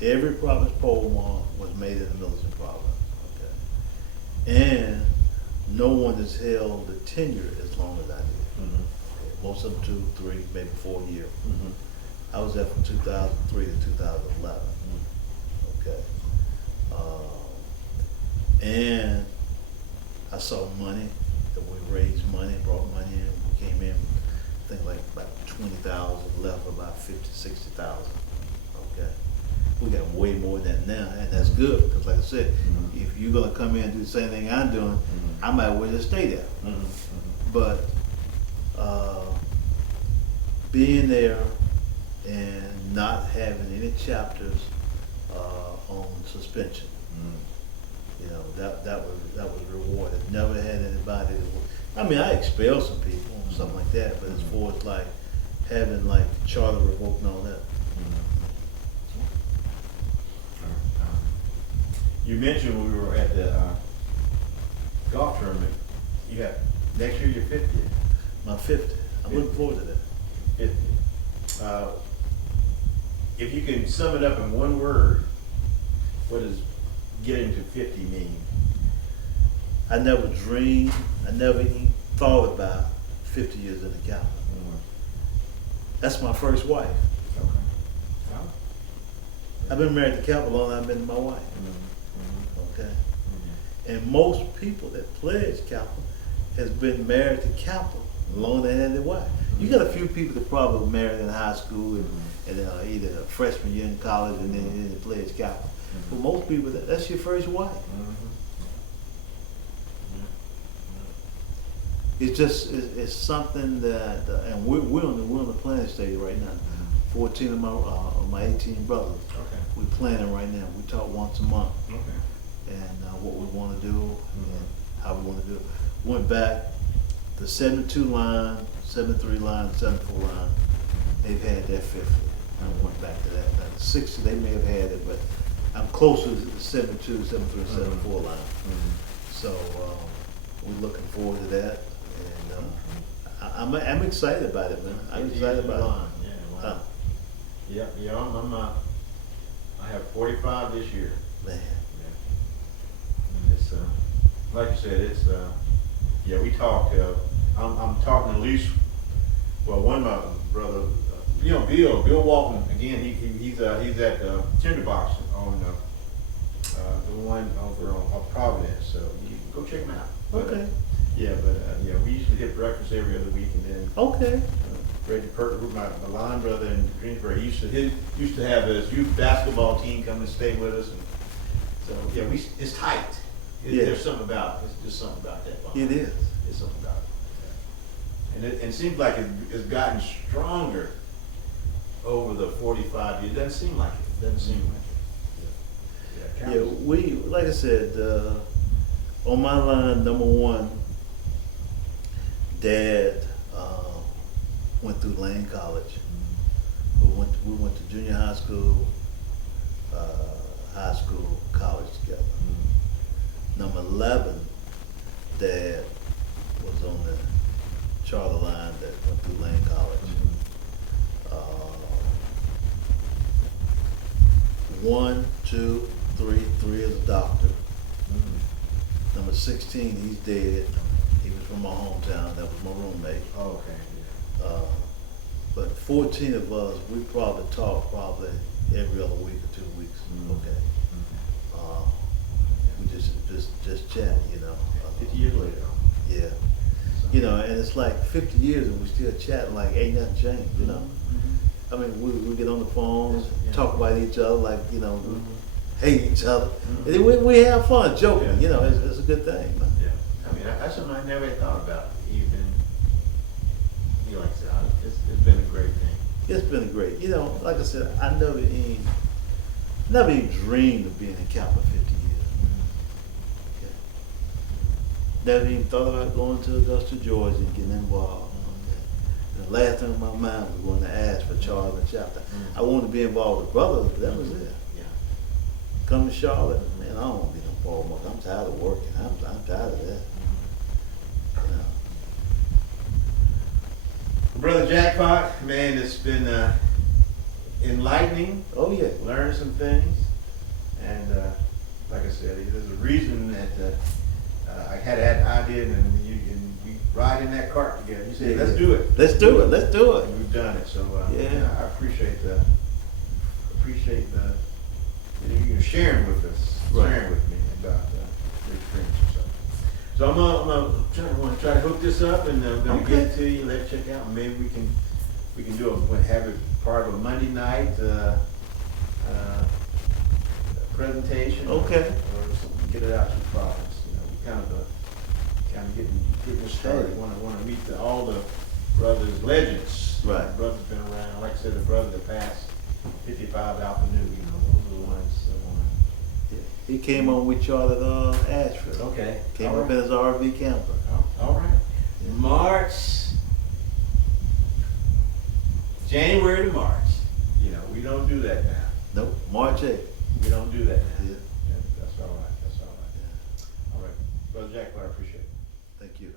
Every province polemarch was made in the Middle Eastern province. Okay. And no one has held the tenure as long as I did. Okay. Most of them 2, 3, maybe 4 years. I was there from 2003 to 2011. Okay. And I saw money, that we raised money, brought money in. We came in, I think like about 20,000, left about 50, 60,000. Okay. We got way more than that now, and that's good, because like I said, if you're gonna come in and do the same thing I'm doing, I might well just stay there. But being there and not having any chapters on suspension, you know, that was rewarding. Never had anybody I mean, I expelled some people, something like that, but as far as like having like charter revoked and all that. You mentioned when we were at the golf tournament, You have, next year you're 50. My 50. I'm looking forward to that. 50. If you can sum it up in one word, what does getting to 50 mean? I never dreamed, I never even thought about 50 years in the Kappa. That's my first wife. Okay. Oh. I've been married to Kappa longer than I've been to my wife. Okay? And most people that pledge Kappa has been married to Kappa longer than they had their wife. You got a few people that probably were married in high school and either a freshman year in college and then they pledge Kappa. But most people, that's your first wife. It's just, it's something that, and we're on the planning stage right now. 14 of my 18 brothers. Okay. We're planning right now. We talk once a month. Okay. And what we want to do and how we want to do it. Went back, the 72 line, 73 line, 74 line, they've had their 50. I went back to that. Now, the 60, they may have had it, but I'm closer to the 72, 73, 74 line. So we're looking forward to that. And I'm excited about it, man. I'm excited about it. Yeah, wow. Yeah, I have 45 this year. Man. And it's, like you said, it's, yeah, we talk, I'm talking at least, well, one of my brother, Bill Walton, again, he's at Tinderbox on the one over on Providence, so you can go check him out. But, Okay. Yeah, we used to hit breakfast every other week, and then Okay. Reggie Perk, my line brother in Greensboro, he used to have his youth basketball team come and stay with us, and so yeah, it's tight. Yeah. There's something about it's just something about that bond. It is. It's something about it. And it seems like it's gotten stronger over the 45 years. It doesn't seem like it. It doesn't seem like it. Yeah, we, like I said, on my line, number one, Dad went through Lane College. We went to junior high school, college together. Number 11, Dad was on the Charlotte line that went through Lane College. 1, 2, 3, 3 is a doctor. Number 16, he's dead. He was from my hometown. That was my roommate. Oh, okay. But 14 of us, we probably talk every other week or 2 weeks. Okay. We just chat, 50 years later. Yeah. And it's like 50 years and we still chat like ain't nothing changed, I mean, we get on the phones, talk about each other like, hate each other. And then we have fun joking, it's a good thing, man. Yeah. I mean, that's something I never had thought about. Even, like I said, it's been a great thing. It's been great. Like I said, I never even dreamed of being in Kappa 50 years. Okay. Never even thought about going to Augusta, Georgia and getting involved. Okay. The last thing on my mind was going to ask for Charlotte chapter. I wanted to be involved with brothers, but that was it. Yeah. Come to Charlotte, man, I don't want to be no Polemarch. I'm tired of working. I'm tired of that. Brother Jackpot, man, it's been enlightening. Oh yeah. Learning some things, and like I said, there's a reason that I had that idea, and we ride in that cart together. You said, "Let's do it. Let's do it. Let's do it." And we've done it. So yeah, I appreciate the you sharing with us, sharing with me about the experience and stuff. So I'm gonna try to hook this up, and I'm gonna get it to you. Let you check out. Maybe we can have it part of a Monday night presentation. Okay. Or something, get it out to the province. We kind of getting started. Want to meet all the brothers, legends. Right. The brothers been around. Like I said, the brother that passed 55 Alpha Nu. Those are the ones. He came on with Charlotte Ashford. Okay. Came up in his RV camper. All right. January to March. We don't do that now. Nope. March 8th. We don't do that now. Yeah. That's all right. That's all right. Yeah. All right. Brother Jack, I appreciate it. Thank you.